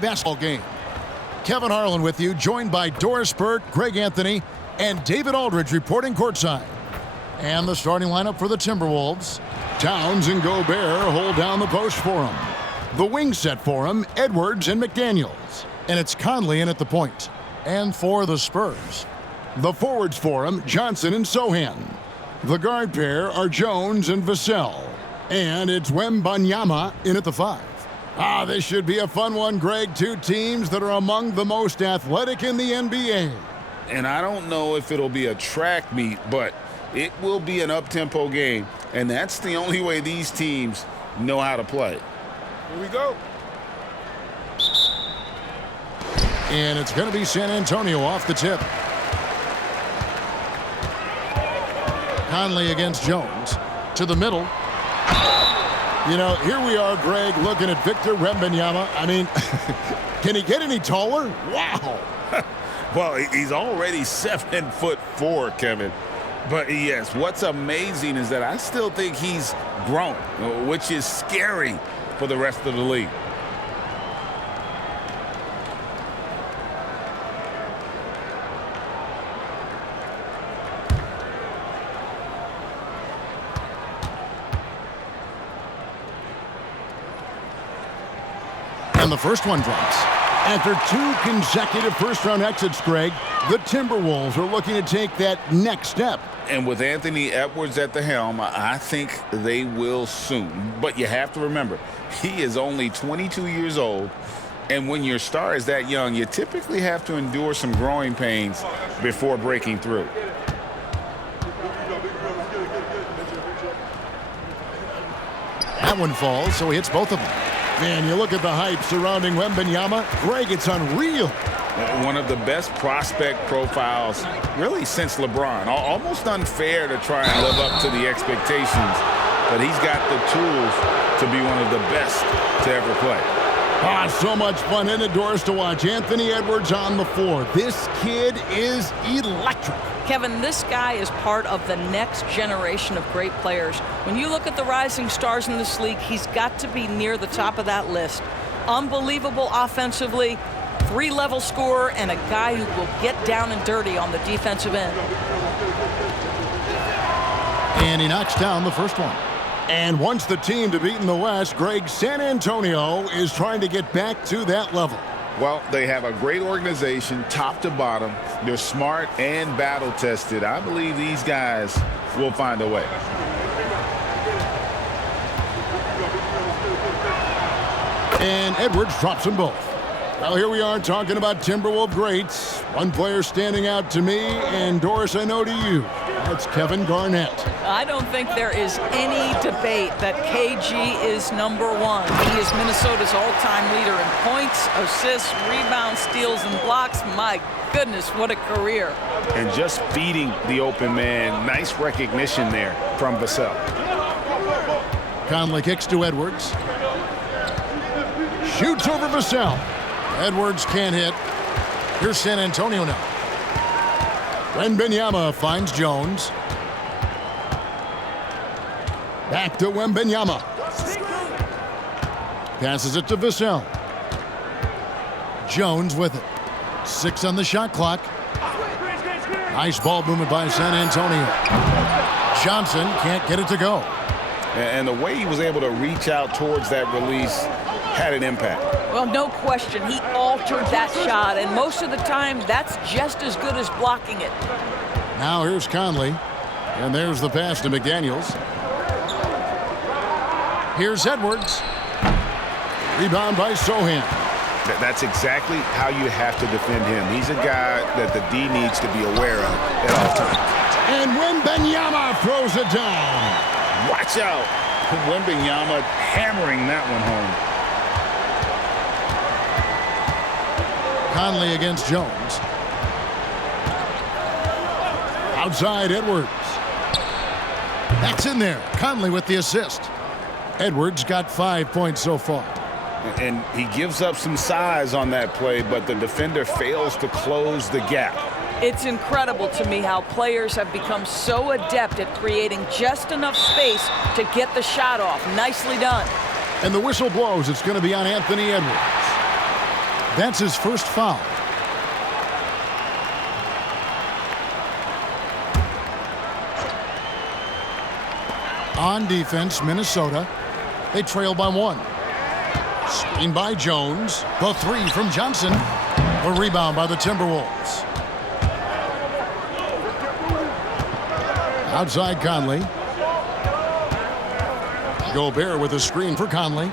basketball game. Kevin Harlan with you, joined by Doris Burt, Greg Anthony, and David Aldridge reporting courtside. And the starting lineup for the Timberwolves. Towns and Gobert hold down the post for him. The wing set for him, Edwards and McDaniels. And it's Conley in at the point. And for the Spurs, the forwards for him, Johnson and Sohan. The guard pair are Jones and Vassell. And it's Wembanyama in at the 5. This should be a fun one, Greg. Two teams that are among the most athletic in the NBA. And I don't know if it'll be a track meet, but it will be an up-tempo game. And that's the only way these teams know how to play. Here we go. And it's going to be San Antonio off the tip. Conley against Jones. To the middle. You know, here we are, Greg, looking at Victor Wembanyama. I mean, can he get any taller? Wow. Well, he's already 7'4", Kevin. But yes, what's amazing is that I still think he's grown, which is scary for the rest of the league. And the first one drops. After 2 consecutive first-round exits, Greg, the Timberwolves are looking to take that next step. And with Anthony Edwards at the helm, I think they will soon. But you have to remember, he is only 22 years old. And when your star is that young, you typically have to endure some growing pains before breaking through. That one falls, so he hits both of them. Man, you look at the hype surrounding Wembanyama. Greg, it's unreal. One of the best prospect profiles, really, since LeBron. Almost unfair to try and live up to the expectations, but he's got the tools to be one of the best to ever play. So much fun in the doors to watch. Anthony Edwards on the floor. This kid is electric. Kevin, this guy is part of the next generation of great players. When you look at the rising stars in this league, he's got to be near the top of that list. Unbelievable offensively, 3-level scorer, and a guy who will get down and dirty on the defensive end. And he knocks down the first one. And once the team to beat in the West, Greg, San Antonio is trying to get back to that level. Well, they have a great organization, top to bottom. They're smart and battle-tested. I believe these guys will find a way. And Edwards drops them both. Well, here we are talking about Timberwolves greats. One player standing out to me, and Doris, I know to you. That's Kevin Garnett. I don't think there is any debate that KG is #1. He is Minnesota's all-time leader in points, assists, rebounds, steals, and blocks. My goodness, what a career. And just feeding the open man. Nice recognition there from Vassell. Conley kicks to Edwards. Shoots over Vassell. Edwards can't hit. Here's San Antonio now. Wembanyama finds Jones. Back to Wembanyama. Passes it to Vassell. Jones with it. 6 on the shot clock. Nice ball movement by San Antonio. Johnson can't get it to go. And the way he was able to reach out towards that release had an impact. Well, no question. He altered that shot, and most of the time, that's just as good as blocking it. Now here's Conley, and there's the pass to McDaniels. Here's Edwards. Rebound by Sohan. That's exactly how you have to defend him. He's a guy that the D needs to be aware of at all times. And Wembanyama throws it down. Watch out. Wembanyama hammering that one home. Conley against Jones. Outside Edwards. That's in there. Conley with the assist. Edwards got 5 points so far. And he gives up some size on that play, but the defender fails to close the gap. It's incredible to me how players have become so adept at creating just enough space to get the shot off. Nicely done. And the whistle blows. It's going to be on Anthony Edwards. That's his first foul. On defense, Minnesota. They trail by 1. Screen by Jones. The 3 from Johnson. The rebound by the Timberwolves. Outside Conley. Gobert with a screen for Conley.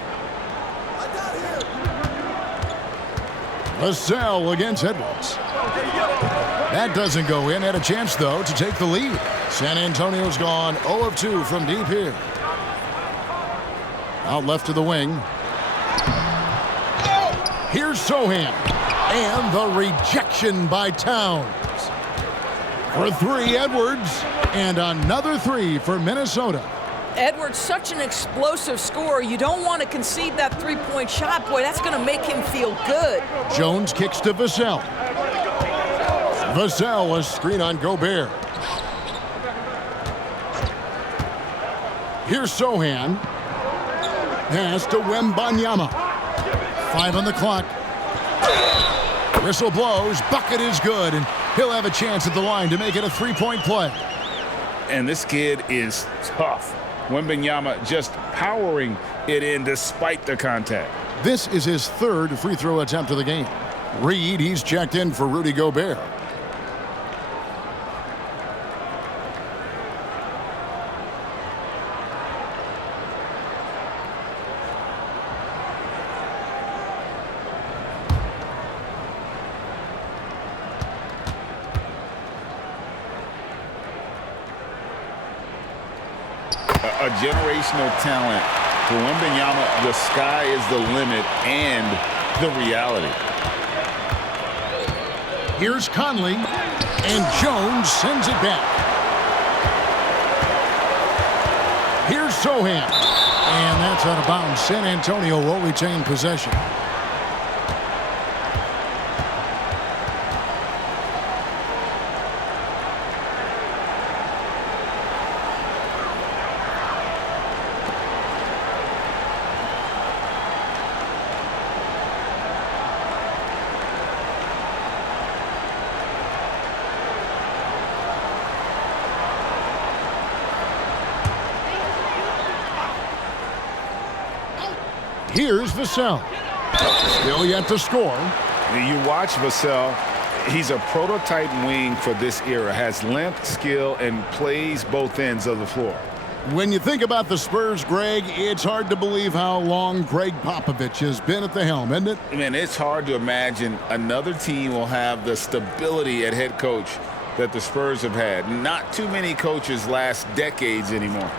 Vassell against Edwards. That doesn't go in. Had a chance, though, to take the lead. San Antonio's gone 0 of 2 from deep here. Out left to the wing. Here's Sohan. And the rejection by Towns. For 3, Edwards. And another 3 for Minnesota. Edwards, such an explosive scorer. You don't want to concede that three-point shot. Boy, that's going to make him feel good. Jones kicks to Vassell. Vassell, a screen on Gobert. Here's Sohan. Pass to Wembanyama. 5 on the clock. Whistle blows. Bucket is good, and he'll have a chance at the line to make it a 3-point play. And this kid is tough. Wembanyama just powering it in despite the contact. This is his 3rd free throw attempt of the game. Reed, he's checked in for Rudy Gobert. A generational talent. For Wembanyama, the sky is the limit and the reality. Here's Conley, and Jones sends it back. Here's Sohan, and that's out of bounds. San Antonio will retain possession. Here's Vassell. Still yet to score. You watch Vassell. He's a prototype wing for this era. Has length, skill, and plays both ends of the floor. When you think about the Spurs, Greg, it's hard to believe how long Greg Popovich has been at the helm, isn't it? I mean, it's hard to imagine another team will have the stability at head coach that the Spurs have had. Not too many coaches last decades anymore.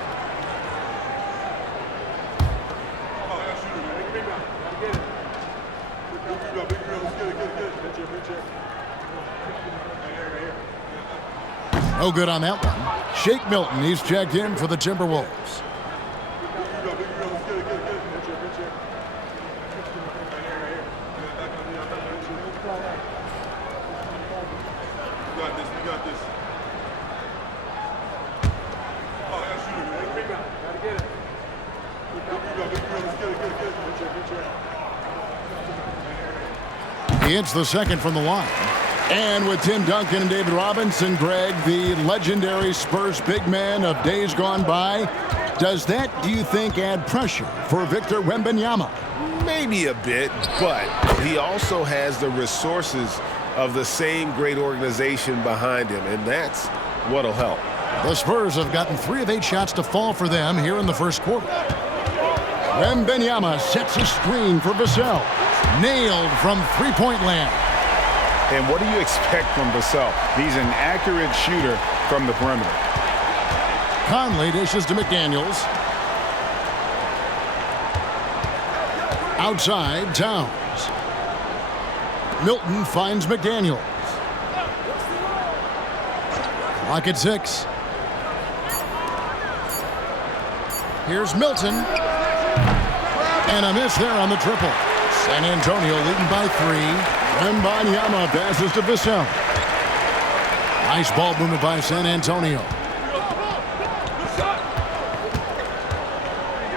No good on that one. Shake Milton, he's checked in for the Timberwolves. He hits the second from the line. And with Tim Duncan and David Robinson, Greg, the legendary Spurs big man of days gone by, does that, do you think, add pressure for Victor Wembanyama? Maybe a bit, but he also has the resources of the same great organization behind him, and that's what'll help. The Spurs have gotten 3 of 8 shots to fall for them here in the first quarter. Wembanyama sets a screen for Vassell. Nailed from three-point land. And what do you expect from Vassell? He's an accurate shooter from the perimeter. Conley dishes to McDaniels. Outside, Towns. Milton finds McDaniels. Clock at 6. Here's Milton. And a miss there on the triple. San Antonio leading by 3. Wembanyama passes to Vassell. Nice ball movement by San Antonio.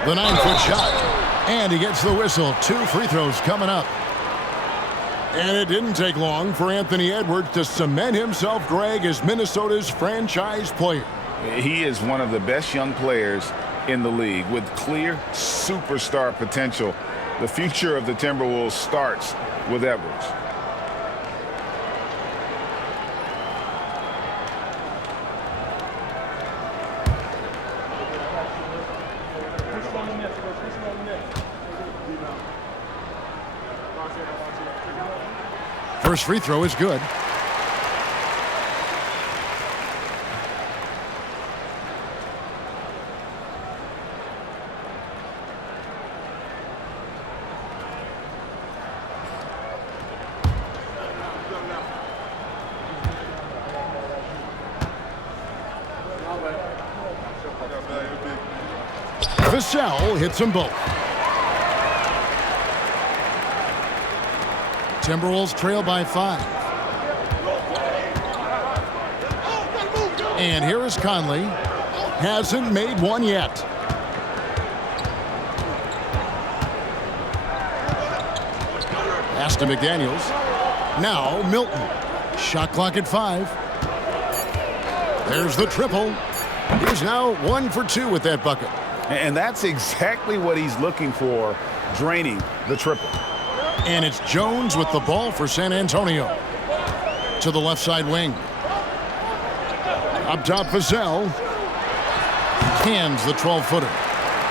The 9-foot shot. And he gets the whistle. 2 free throws coming up. And it didn't take long for Anthony Edwards to cement himself, Greg, as Minnesota's franchise player. He is one of the best young players in the league with clear superstar potential. The future of the Timberwolves starts with Edwards. First free throw is good. Vassell hits them both. Timberwolves trail by 5. And here is Conley. Hasn't made one yet. Pass to McDaniels. Now Milton. Shot clock at 5. There's the triple. He's now 1 for 2 with that bucket. And that's exactly what he's looking for, draining the triple. And it's Jones with the ball for San Antonio. To the left side wing. Up top, Vassell. Cans the 12-footer.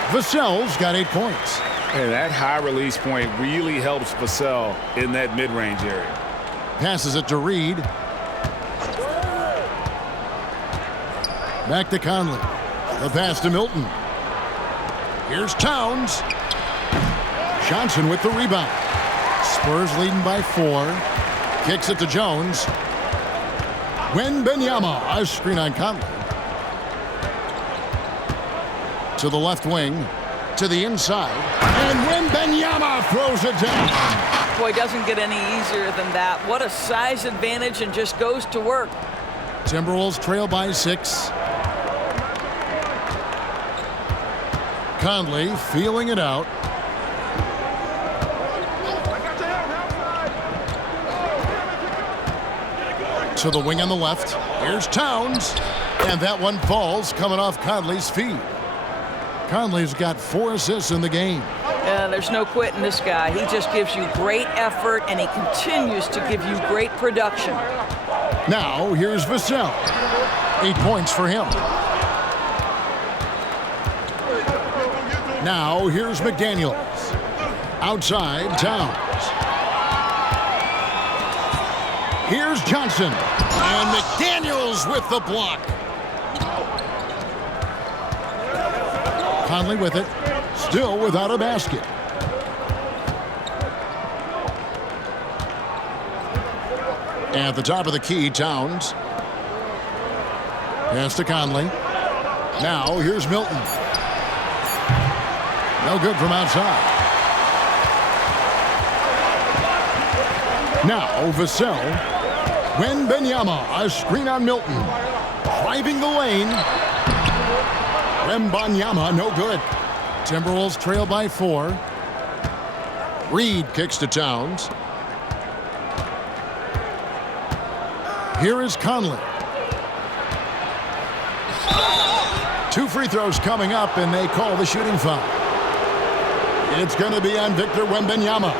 Vassell's got 8 points. And that high release point really helps Vassell in that mid-range area. Passes it to Reed. Back to Conley. The pass to Milton. Here's Towns. Johnson with the rebound. Spurs leading by 4. Kicks it to Jones. Wembanyama, a screen on Conley. To the left wing. To the inside. And Wembanyama throws it down. Boy, doesn't get any easier than that. What a size advantage, and just goes to work. Timberwolves trail by 6. Conley feeling it out. To the wing on the left. Here's Towns. And that one falls, coming off Conley's feet. Conley's got 4 assists in the game. There's no quitting this guy. He just gives you great effort, and he continues to give you great production. Now, here's Vassell. 8 points for him. Now, here's McDaniels. Outside, Towns. Here's Johnson. And McDaniels with the block. Conley with it. Still without a basket. At the top of the key, Towns. Pass to Conley. Now, here's Milton. No good from outside. Now, Vassell. Wembanyama, a screen on Milton. Driving the lane. Wembanyama, no good. Timberwolves trail by 4. Reed kicks to Towns. Here is Conley. 2 free throws coming up, and they call the shooting foul. It's going to be on Victor Wembanyama.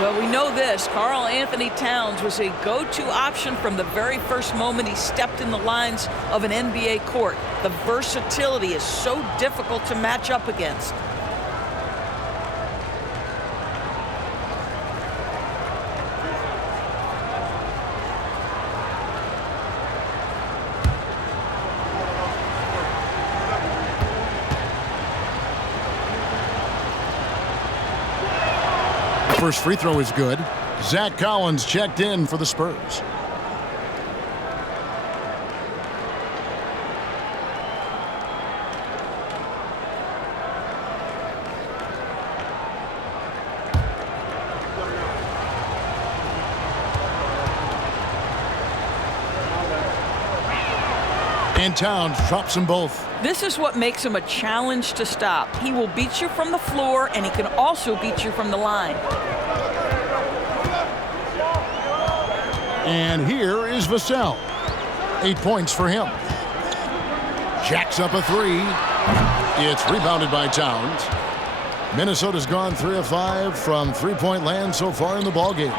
Well, we know this. Karl Anthony Towns was a go-to option from the very first moment he stepped in the lines of an NBA court. The versatility is so difficult to match up against. First free throw is good. Zach Collins checked in for the Spurs. And Towns drops them both. This is what makes him a challenge to stop. He will beat you from the floor, and he can also beat you from the line. And here is Vassell. 8 points for him. Jacks up a three. It's rebounded by Towns. Minnesota's gone 3 of 5 from three-point land so far in the ballgame.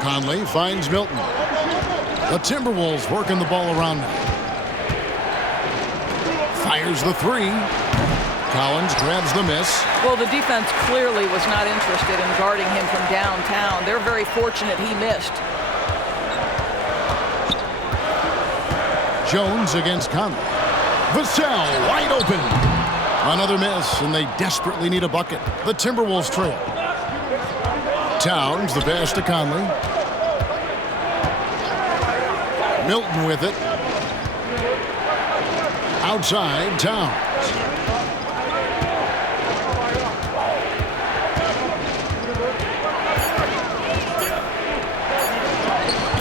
Conley finds Milton. The Timberwolves working the ball around now. Fires the three. Collins grabs the miss. Well, the defense clearly was not interested in guarding him from downtown. They're very fortunate he missed. Jones against Conley. Vassell wide open. Another miss, and they desperately need a bucket. The Timberwolves trail. Towns, the pass to Conley. Milton with it. Outside, Towns.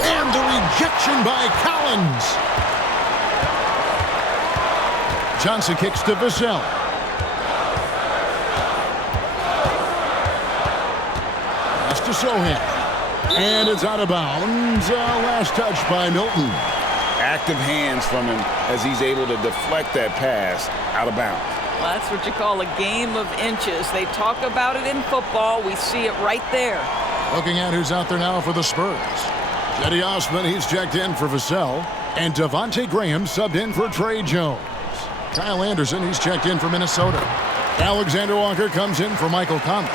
And the rejection by Collins. Johnson kicks to Vassell. Pass to Sohan. And it's out of bounds. Last touch by Milton. Active hands from him as he's able to deflect that pass out of bounds. Well, that's what you call a game of inches. They talk about it in football. We see it right there. Looking at who's out there now for the Spurs. Cedi Osman, he's checked in for Vassell. And Devontae Graham subbed in for Trey Jones. Kyle Anderson, he's checked in for Minnesota. Alexander Walker comes in for Michael Conley.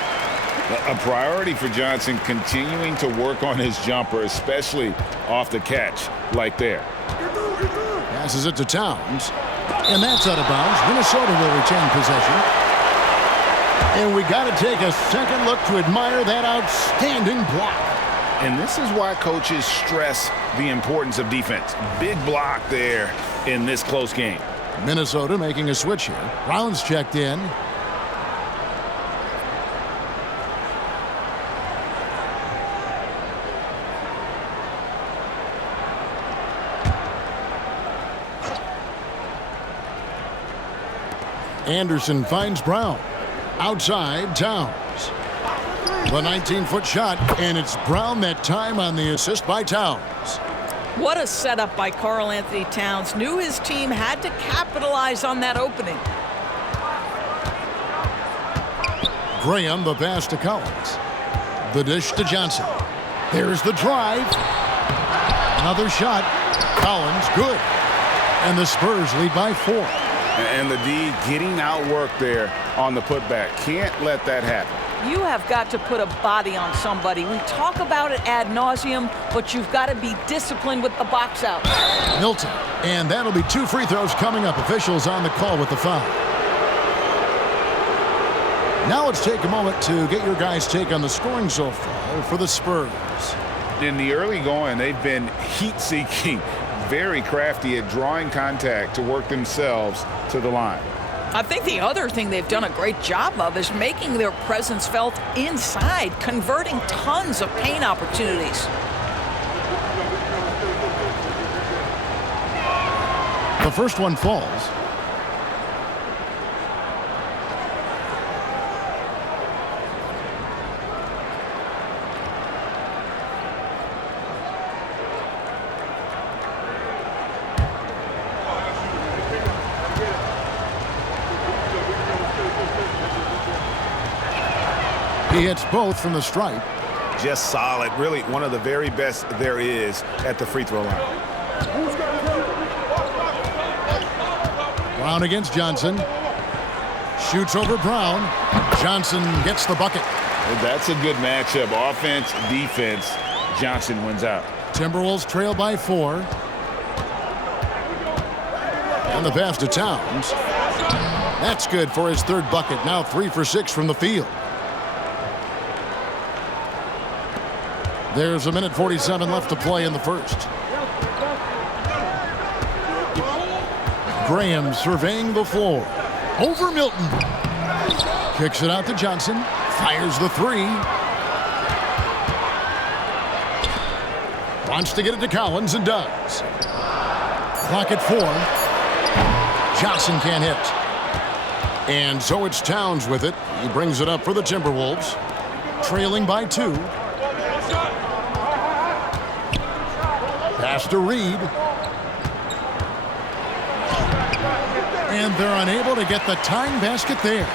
A priority for Johnson continuing to work on his jumper, especially off the catch like there. Passes it to Towns. And that's out of bounds. Minnesota will retain possession. And we got to take a second look to admire that outstanding block. And this is why coaches stress the importance of defense. Big block there in this close game. Minnesota making a switch here. Brown's checked in. Anderson finds Brown. Outside, Towns. The 19-foot shot, and it's Brown that time on the assist by Towns. What a setup by Karl-Anthony Towns. Knew his team had to capitalize on that opening. Graham, the pass to Collins. The dish to Johnson. There's the drive. Another shot. Collins, good. And the Spurs lead by 4. And the D getting outworked there on the putback. Can't let that happen. You have got to put a body on somebody. We talk about it ad nauseum, but you've got to be disciplined with the box out. Milton. And that'll be 2 free throws coming up. Officials on the call with the foul. Now let's take a moment to get your guys' take on the scoring so far for the Spurs. In the early going, they've been heat-seeking, very crafty at drawing contact to work themselves to the line. I think the other thing they've done a great job of is making their presence felt inside, converting tons of paint opportunities. The first one falls. He hits both from the stripe. Just solid. Really one of the very best there is at the free throw line. Brown against Johnson. Shoots over Brown. Johnson gets the bucket. That's a good matchup. Offense, defense. Johnson wins out. Timberwolves trail by 4. And the pass to Towns. That's good for his third bucket. Now 3 for 6 from the field. There's 1:47 left to play in the first. Graham surveying the floor. Over Milton. Kicks it out to Johnson. Fires the 3. Wants to get it to Collins and does. Clock at 4. Johnson can't hit. And so it's Towns with it. He brings it up for the Timberwolves. Trailing by 2. Pass to Reed. And they're unable to get the tying basket there.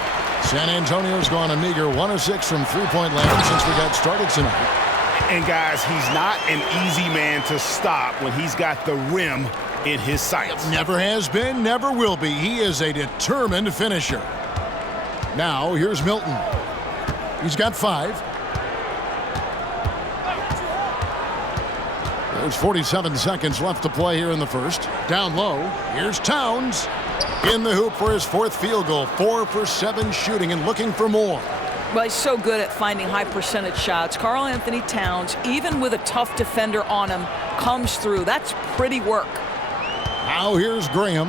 San Antonio's gone a meager 1 of 6 from three-point land since we got started tonight. And guys, he's not an easy man to stop when he's got the rim in his sights. Never has been, never will be. He is a determined finisher. Now, here's Milton. He's got 5. There's 47 seconds left to play here in the first. Down low, here's Towns. In the hoop for his 4th field goal. 4 for 7 shooting and looking for more. Well, he's so good at finding high percentage shots. Karl-Anthony Towns, even with a tough defender on him, comes through. That's pretty work. Now here's Graham.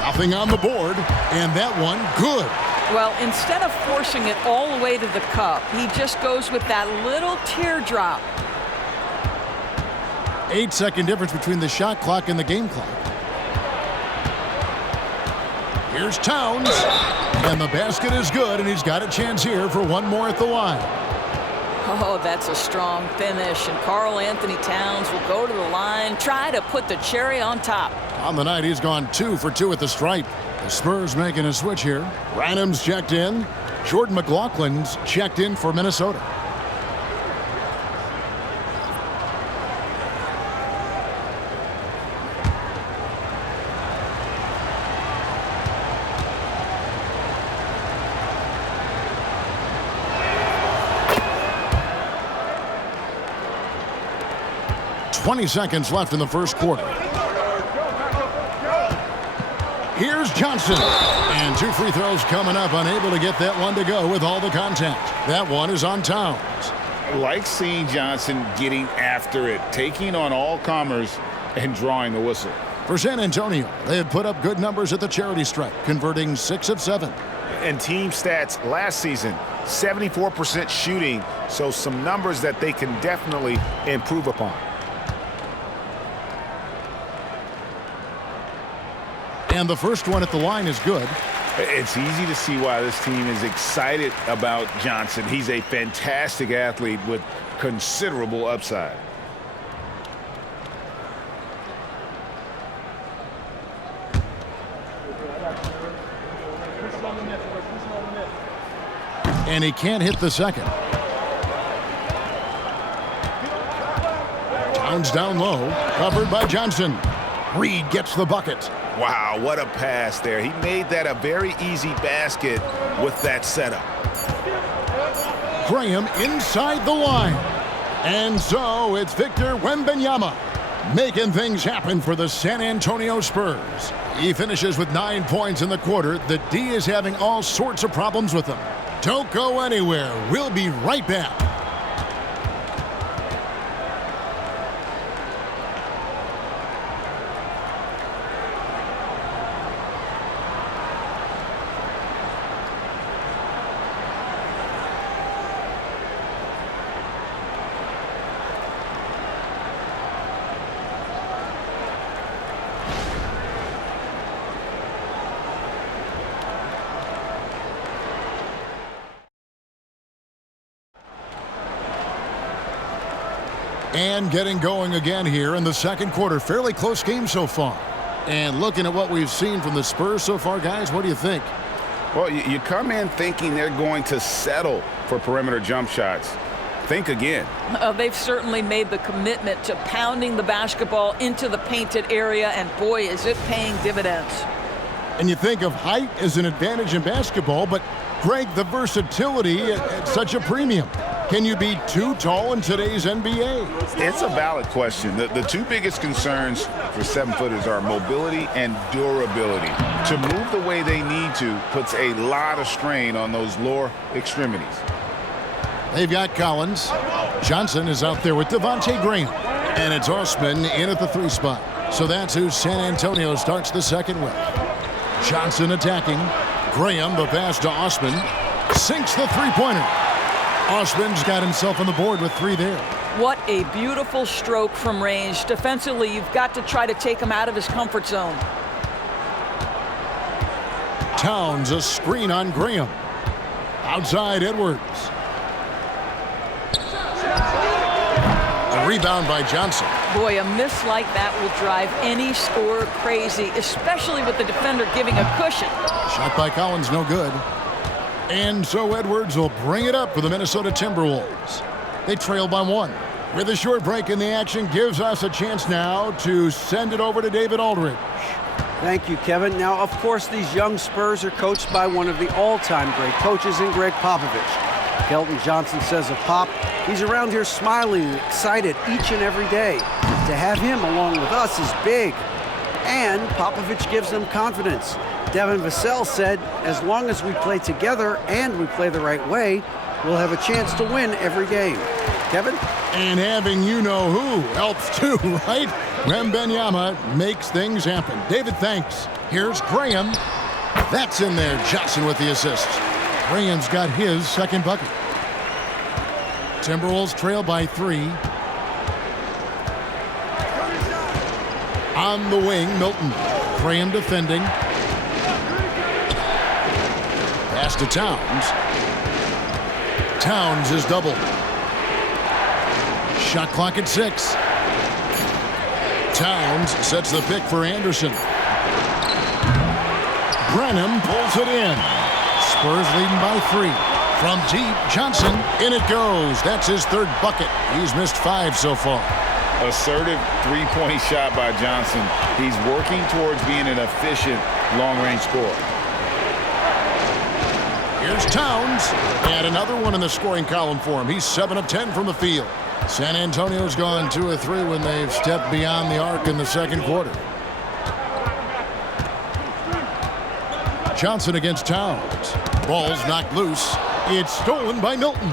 Nothing on the board. And that one, good. Well, instead of forcing it all the way to the cup, he just goes with that little teardrop. 8-second difference between the shot clock and the game clock. Here's Towns. And the basket is good, and he's got a chance here for one more at the line. Oh, that's a strong finish, and Karl-Anthony Towns will go to the line, try to put the cherry on top. On the night, he's gone 2 for 2 at the stripe. The Spurs making a switch here. Ranham's checked in. Jordan McLaughlin's checked in for Minnesota. .20 seconds left in the first quarter. Here's Johnson. And 2 free throws coming up, unable to get that one to go with all the contact. That one is on Towns. I like seeing Johnson getting after it, taking on all comers and drawing the whistle. For San Antonio, they had put up good numbers at the charity stripe, converting 6 of 7. And team stats last season, 74% shooting, so some numbers that they can definitely improve upon. And the first one at the line is good. It's easy to see why this team is excited about Johnson. He's a fantastic athlete with considerable upside. And he can't hit the second. Towns down low, covered by Johnson. Reed gets the bucket. Wow, what a pass there. He made that a very easy basket with that setup. Graham inside the line. And so it's Victor Wembanyama making things happen for the San Antonio Spurs. He finishes with 9 points in the quarter. The D is having all sorts of problems with him. Don't go anywhere. We'll be right back. And getting going again here in the second quarter. Fairly close game so far. And looking at what we've seen from the Spurs so far, guys, what do you think? Well, you come in thinking they're going to settle for perimeter jump shots. Think again. They've certainly made the commitment to pounding the basketball into the painted area, and boy, is it paying dividends. And you think of height as an advantage in basketball, but Greg, the versatility at such a premium. Can you be too tall in today's NBA? It's a valid question. The two biggest concerns for 7-footers are mobility and durability. To move the way they need to puts a lot of strain on those lower extremities. They've got Collins. Johnson is out there with Devontae Graham. And it's Osman in at the 3 spot. So that's who San Antonio starts the second with. Johnson attacking. Graham, the pass to Osman. Sinks the three-pointer. Osman's got himself on the board with 3 there. What a beautiful stroke from range. Defensively, you've got to try to take him out of his comfort zone. Towns, a screen on Graham. Outside Edwards. Rebound by Johnson. Boy, a miss like that will drive any scorer crazy, especially with the defender giving a cushion. Shot by Collins, no good. And so Edwards will bring it up for the Minnesota Timberwolves. They trail by 1. With a short break in the action, gives us a chance now to send it over to David Aldridge. Thank you, Kevin. Now, of course, these young Spurs are coached by one of the all-time great coaches in Greg Popovich. Kelton Johnson says of Pop, he's around here smiling and excited each and every day. To have him along with us is big. And Popovich gives them confidence. Devin Vassell said, as long as we play together and we play the right way, we'll have a chance to win every game. Kevin? And having you-know-who helps too, right? Wembanyama makes things happen. David, thanks. Here's Graham. That's in there. Johnson with the assist. Graham's got his second bucket. Timberwolves trail by 3. On the wing, Milton. Graham defending. Pass to Towns. Towns is doubled. Shot clock at 6. Towns sets the pick for Anderson. Brenham pulls it in. Spurs leading by 3. From deep, Johnson, in it goes. That's his third bucket. He's missed 5 so far. Assertive three-point shot by Johnson. He's working towards being an efficient long-range scorer. Here's Towns. And another one in the scoring column for him. He's 7 of 10 from the field. San Antonio's gone 2 of 3 when they've stepped beyond the arc in the second quarter. Johnson against Towns. Ball's knocked loose. It's stolen by Milton.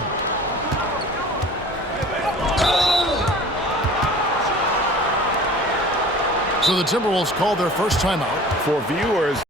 So the Timberwolves call their first timeout. For viewers,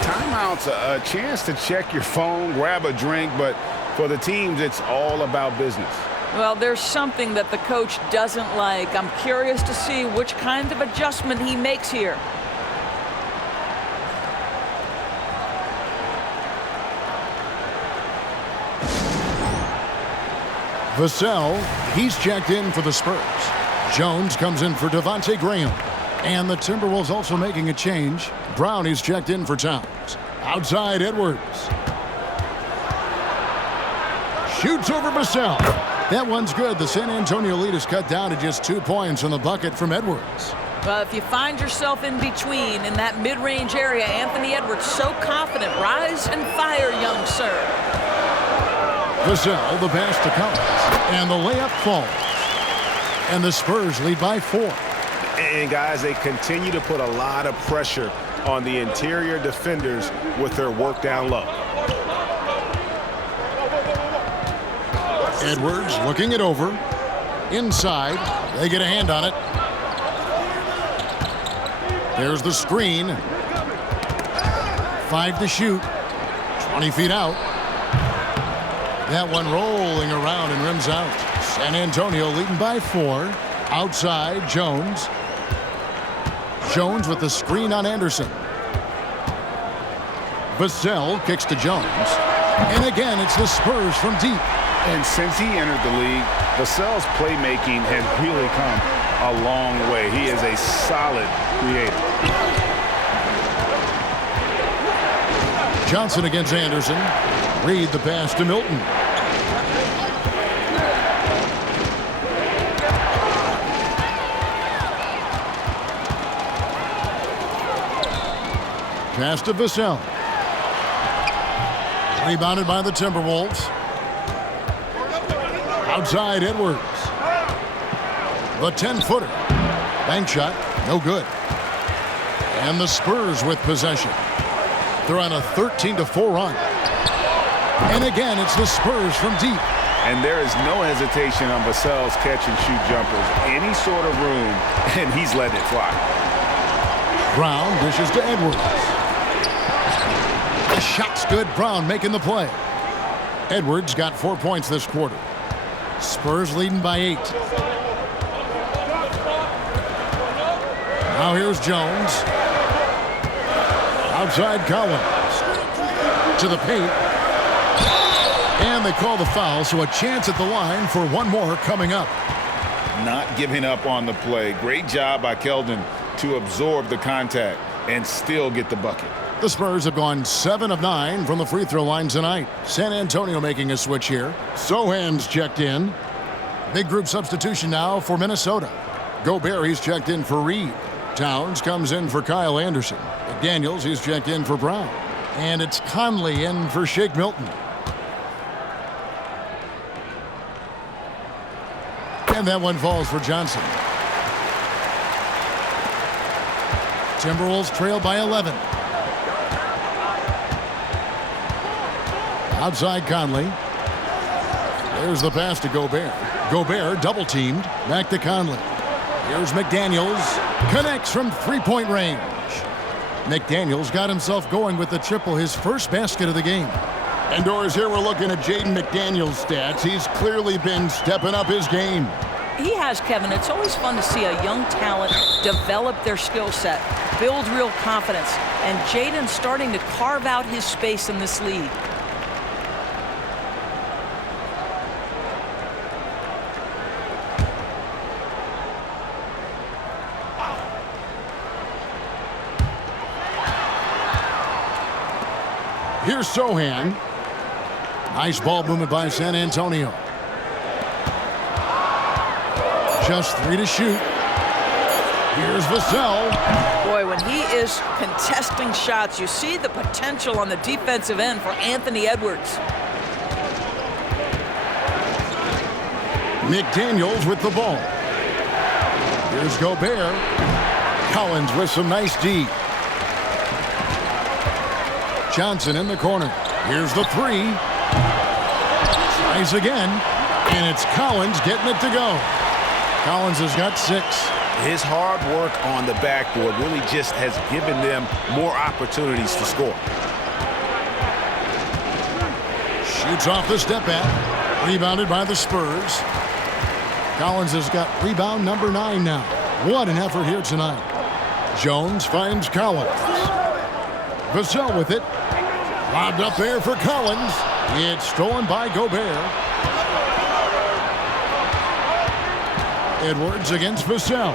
timeout's a chance to check your phone, grab a drink, but for the teams, it's all about business. Well, there's something that the coach doesn't like. I'm curious to see which kind of adjustment he makes here. Vassell, he's checked in for the Spurs. Jones comes in for Devontae Graham. And the Timberwolves also making a change. Brownie's checked in for Towns. Outside, Edwards. Shoots over Vassell. That one's good. The San Antonio lead is cut down to just 2 points on the bucket from Edwards. Well, if you find yourself in between in that mid-range area, Anthony Edwards so confident. Rise and fire, young sir. Vassell, the pass to Collins. And the layup falls. And the Spurs lead by 4. And guys, they continue to put a lot of pressure on the interior defenders with their work down low. Edwards looking it over. Inside. They get a hand on it. There's the screen. 5 to shoot. 20 feet out. That one rolling around and rims out. San Antonio leading by 4. Outside, Jones. Jones with the screen on Anderson. Vassell kicks to Jones. And again, it's the Spurs from deep. And since he entered the league, Vassell's playmaking has really come a long way. He is a solid creator. Johnson against Anderson. Reed the pass to Milton. Pass to Vassell. Rebounded by the Timberwolves. Outside, Edwards. The 10-footer. Bank shot, no good. And the Spurs with possession. They're on a 13-4 run. And again, it's the Spurs from deep. And there is no hesitation on Vassell's catch-and-shoot jumpers. Any sort of room, and he's letting it fly. Brown dishes to Edwards. The shot's good. Brown making the play. Edwards got 4 points this quarter. Spurs leading by 8. Now here's Jones. Outside Collins. To the paint. And they call the foul, so a chance at the line for one more coming up. Not giving up on the play. Great job by Keldon to absorb the contact and still get the bucket. The Spurs have gone 7 of 9 from the free throw line tonight. San Antonio making a switch here. Sohan's checked in. Big group substitution now for Minnesota. Gobert, he's checked in for Reed. Towns comes in for Kyle Anderson. McDaniels, he's checked in for Brown. And it's Conley in for Shake Milton. And that one falls for Johnson. Timberwolves trail by 11. Outside Conley. There's the pass to Gobert. Gobert double teamed. Back to Conley. Here's McDaniels. Connects from three-point range. McDaniels got himself going with the triple, his first basket of the game. And Doris, here we're looking at Jaden McDaniels' stats. He's clearly been stepping up his game. He has, Kevin. It's always fun to see a young talent develop their skill set, build real confidence, and Jaden's starting to carve out his space in this league. Here's Sohan. Nice ball movement by San Antonio. Just 3 to shoot. Here's Vassell. Boy, when he is contesting shots, you see the potential on the defensive end for Anthony Edwards. McDaniels with the ball. Here's Gobert. Collins with some nice D. Johnson in the corner. Here's the 3. Tries again. And it's Collins getting it to go. Collins has got 6. His hard work on the backboard really just has given them more opportunities to score. Shoots off the step back. Rebounded by the Spurs. Collins has got rebound number 9 now. What an effort here tonight. Jones finds Collins. Vassell with it. Lobbed up there for Collins. It's stolen by Gobert. Edwards against Vassell.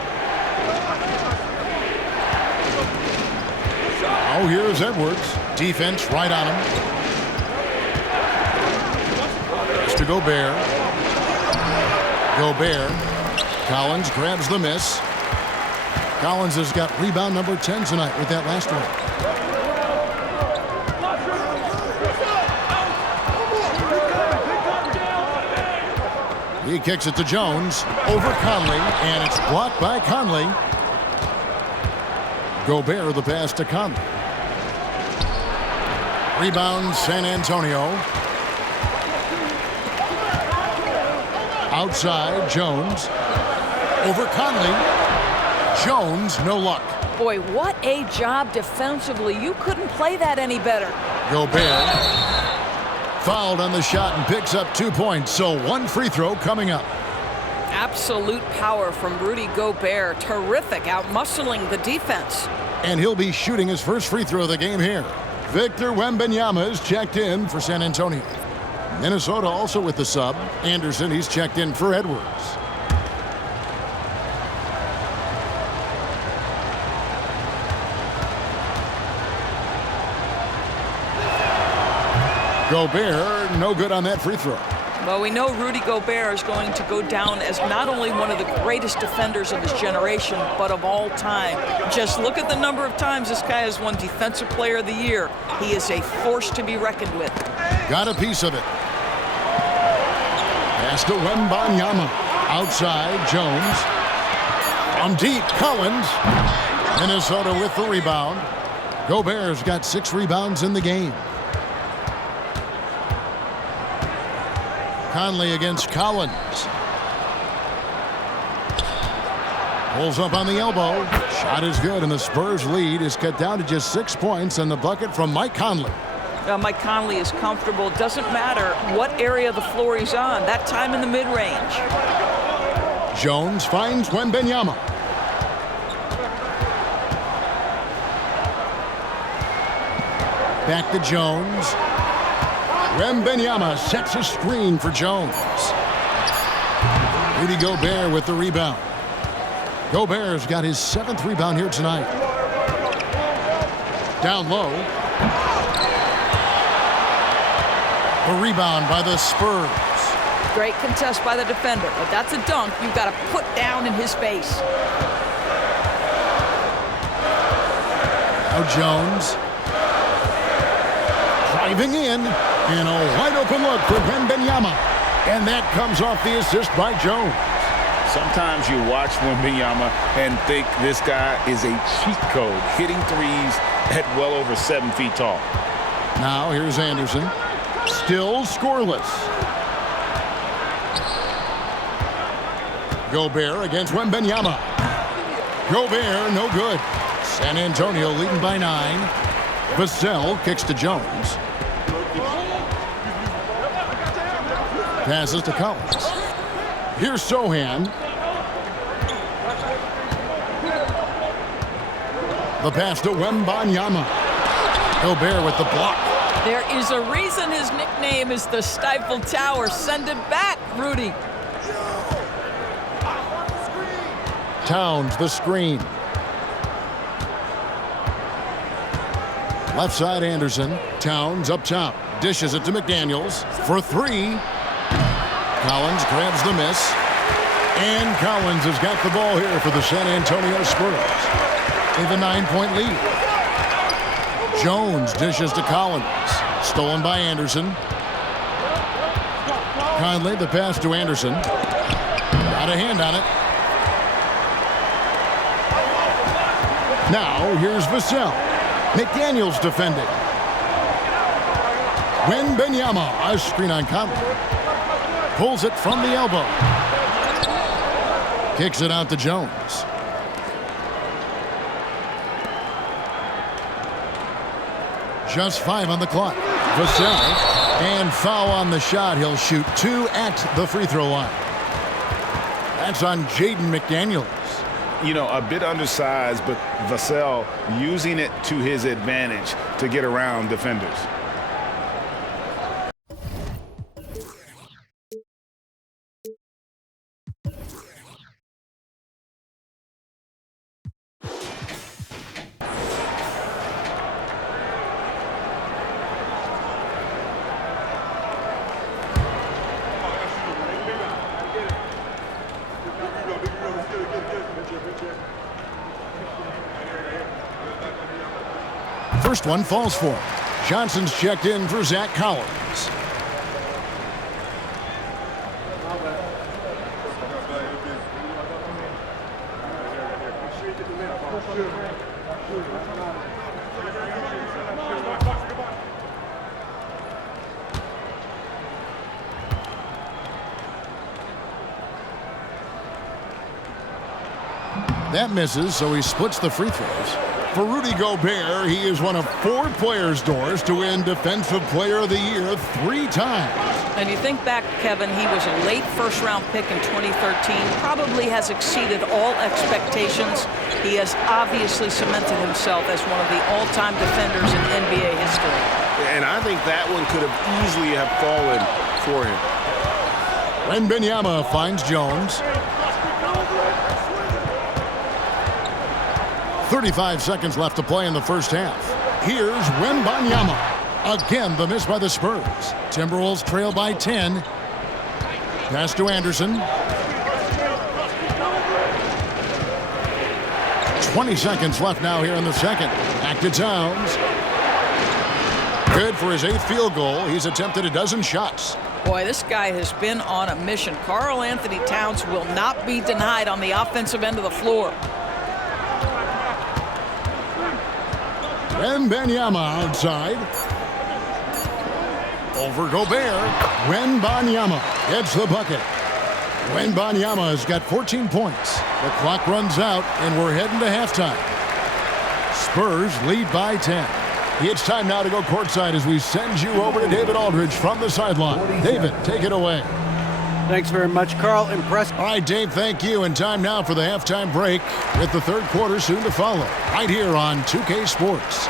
Now here's Edwards. Defense right on him. It's to Gobert. Gobert. Collins grabs the miss. Collins has got rebound number 10 tonight with that last one. He kicks it to Jones, over Conley, and it's blocked by Conley. Gobert the pass to Conley. Rebound San Antonio. Outside, Jones. Over Conley. Jones, no luck. Boy, what a job defensively. You couldn't play that any better. Gobert fouled on the shot and picks up 2 points, so one free throw coming up. Absolute power from Rudy Gobert. Terrific, out-muscling the defense. And he'll be shooting his first free throw of the game here. Victor Wembanyama is checked in for San Antonio. Minnesota also with the sub. Anderson, he's checked in for Edwards. Gobert, no good on that free throw. Well, we know Rudy Gobert is going to go down as not only one of the greatest defenders of his generation, but of all time. Just look at the number of times this guy has won Defensive Player of the Year. He is a force to be reckoned with. Got a piece of it. Pass to Wembanyama. Outside, Jones. From deep, Collins. Minnesota with the rebound. Gobert's got 6 rebounds in the game. Conley against Collins. Pulls up on the elbow. Shot is good, and the Spurs lead is cut down to just 6 points, and the bucket from Mike Conley. Mike Conley is comfortable. Doesn't matter what area of the floor he's on. That time in the mid-range. Jones finds Wembanyama. Back to Jones. Wembanyama sets a screen for Jones. Rudy Gobert with the rebound. Gobert's got his 7th rebound here tonight. Down low. The rebound by the Spurs. Great contest by the defender, but that's a dunk you've got to put down in his face. Now Jones. Driving in, and a wide-open look for Wembanyama. And that comes off the assist by Jones. Sometimes you watch Wembanyama and think this guy is a cheat code, hitting threes at well over 7 feet tall. Now here's Anderson. Still scoreless. Gobert against Wembanyama. Gobert, no good. San Antonio leading by 9. Vassell kicks to Jones. Passes to Collins. Here's Sohan. The pass to Wembanyama. Gobert with the block. There is a reason his nickname is the Stifle Tower. Send it back, Rudy. Towns the screen. Left side Anderson. Towns up top. Dishes it to McDaniels for 3. Collins grabs the miss. And Collins has got the ball here for the San Antonio Spurs. With a 9-point lead. Jones dishes to Collins. Stolen by Anderson. Conley, the pass to Anderson. Got a hand on it. Now, here's Vassell. McDaniels defending. Wembanyama, a screen on Conley. Pulls it from the elbow. Kicks it out to Jones. Just 5 on the clock. Vassell, and foul on the shot. He'll shoot 2 at the free throw line. That's on Jaden McDaniels. You know, a bit undersized, but Vassell using it to his advantage to get around defenders. First one falls for him. Johnson's checked in for Zach Collins. That misses, so he splits the free throws. For Rudy Gobert, he is one of 4 players, Doris, to win Defensive Player of the Year 3 times. And you think back, Kevin, he was a late first-round pick in 2013. Probably has exceeded all expectations. He has obviously cemented himself as one of the all-time defenders in NBA history. And I think that one could have easily have fallen for him. Wembanyama finds Jones. 35 seconds left to play in the first half. Here's Wembanyama. Again, the miss by the Spurs. Timberwolves trail by 10. Pass to Anderson. 20 seconds left now here in the second. Back to Towns. Good for his 8th field goal. He's attempted a dozen shots. Boy, this guy has been on a mission. Karl Anthony Towns will not be denied on the offensive end of the floor. Wembanyama outside. Over Gobert. Wembanyama gets the bucket. Wembanyama has got 14 points. The clock runs out, and we're heading to halftime. Spurs lead by 10. It's time now to go courtside as we send you over to David Aldridge from the sideline. David, take it away. Thanks very much, Carl. Impressed. All right, Dave, thank you. And time now for the halftime break with the third quarter soon to follow right here on 2K Sports.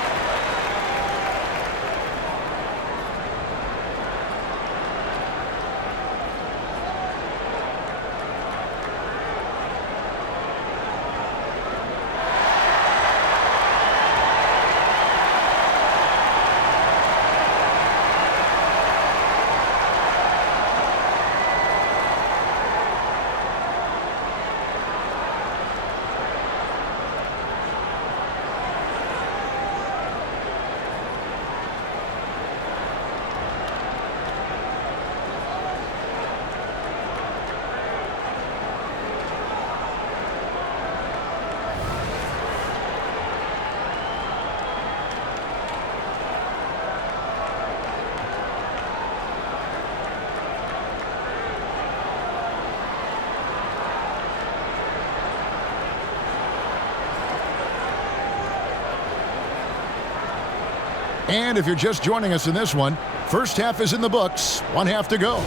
And if you're just joining us in this one, first half is in the books, one half to go.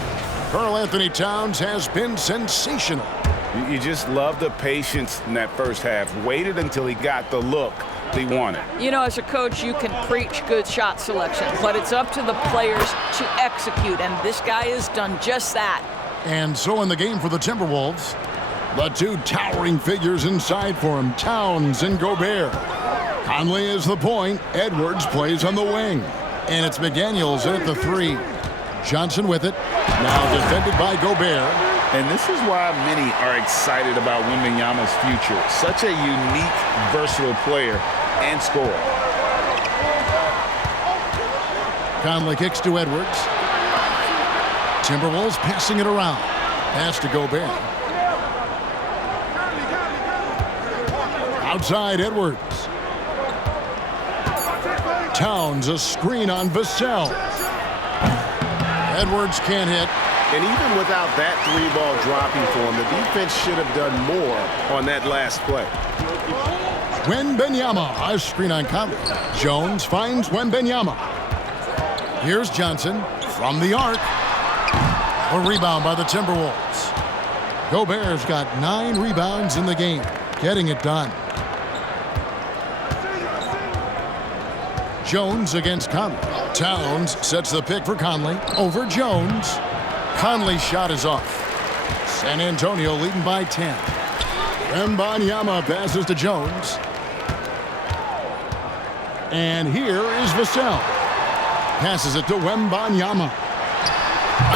Karl-Anthony Towns has been sensational. You just love the patience in that first half. Waited until he got the look he wanted. You know, as a coach, you can preach good shot selection, but it's up to the players to execute, and this guy has done just that. And so in the game for the Timberwolves, the two towering figures inside for him, Towns and Gobert. Conley is the point. Edwards plays on the wing. And it's McDaniels at the three. Johnson with it. Now defended by Gobert. And this is why many are excited about Wembanyama's future. Such a unique, versatile player and scorer. Conley kicks to Edwards. Timberwolves passing it around. Pass to Gobert. Outside Edwards. Towns a screen on Vassell. Edwards can't hit. And even without that three-ball dropping for him, the defense should have done more on that last play. Wembanyama, a screen on Conley. Jones finds Wembanyama. Here's Johnson from the arc. A rebound by the Timberwolves. Gobert's got 9 rebounds in the game, getting it done. Jones against Conley. Towns sets the pick for Conley over Jones. Conley's shot is off. San Antonio leading by 10. Wembanyama passes to Jones. And here is Vassell. Passes it to Wembanyama.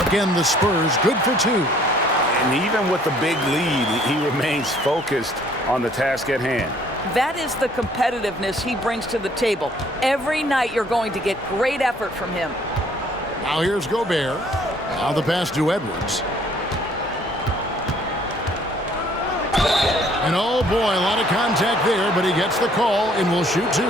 Again, the Spurs good for 2. And even with the big lead, he remains focused on the task at hand. That is the competitiveness he brings to the table. Every night you're going to get great effort from him. Now here's Gobert. Now the pass to Edwards. And oh boy, a lot of contact there, but he gets the call and will shoot 2.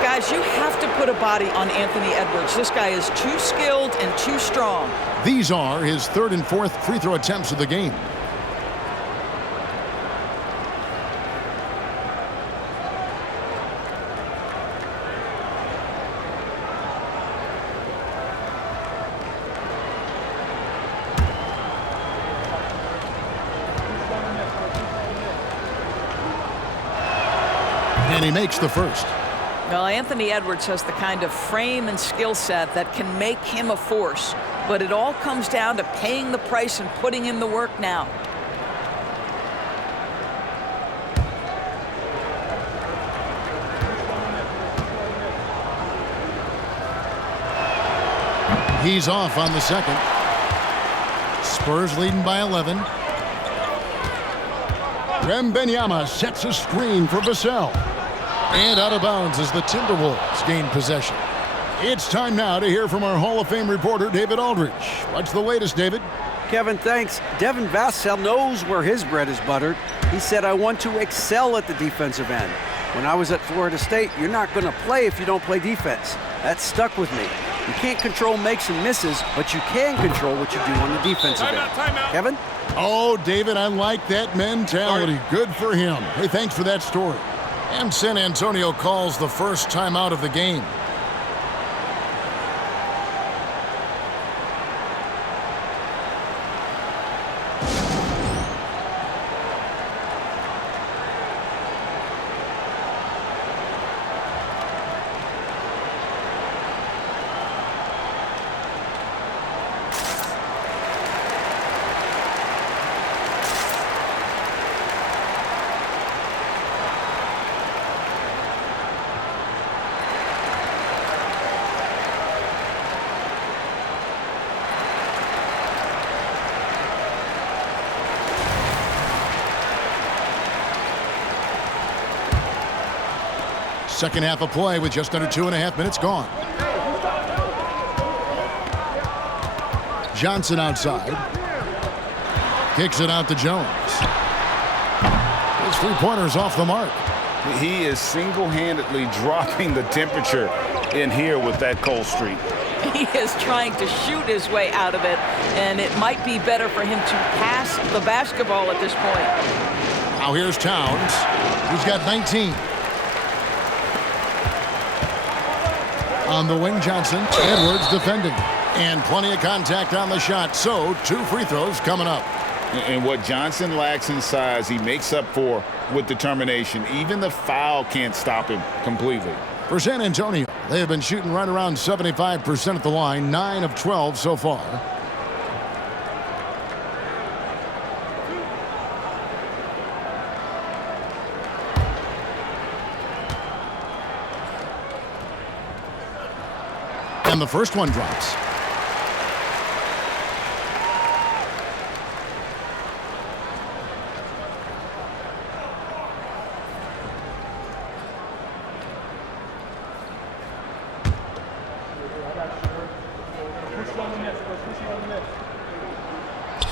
Guys, you have to put a body on Anthony Edwards. This guy is too skilled and too strong. These are his 3rd and 4th free throw attempts of the game. And he makes the first. Well, Anthony Edwards has the kind of frame and skill set that can make him a force, but it all comes down to paying the price and putting in the work now. He's off on the second. Spurs leading by 11. Wembanyama sets a screen for Vassell. And out of bounds as the Timberwolves gain possession. It's time now to hear from our Hall of Fame reporter, David Aldridge. What's the latest, David? Kevin, thanks. Devin Vassell knows where his bread is buttered. He said, I want to excel at the defensive end. When I was at Florida State, you're not going to play if you don't play defense. That stuck with me. You can't control makes and misses, but you can control what you do on the defensive end. Kevin? Oh, David, I like that mentality. Good for him. Hey, thanks for that story. And San Antonio calls the first timeout of the game. Second half of play with just under 2.5 minutes gone. Johnson outside. Kicks it out to Jones. His three-pointer's off the mark. He is single-handedly dropping the temperature in here with that cold streak. He is trying to shoot his way out of it, and it might be better for him to pass the basketball at this point. Now here's Towns. He's got 19. On the wing, Johnson. Edwards defending. And plenty of contact on the shot, so 2 free throws coming up. And what Johnson lacks in size, he makes up for with determination. Even the foul can't stop him completely. For San Antonio, they have been shooting right around 75% at the line, 9 of 12 so far. And the first one drops.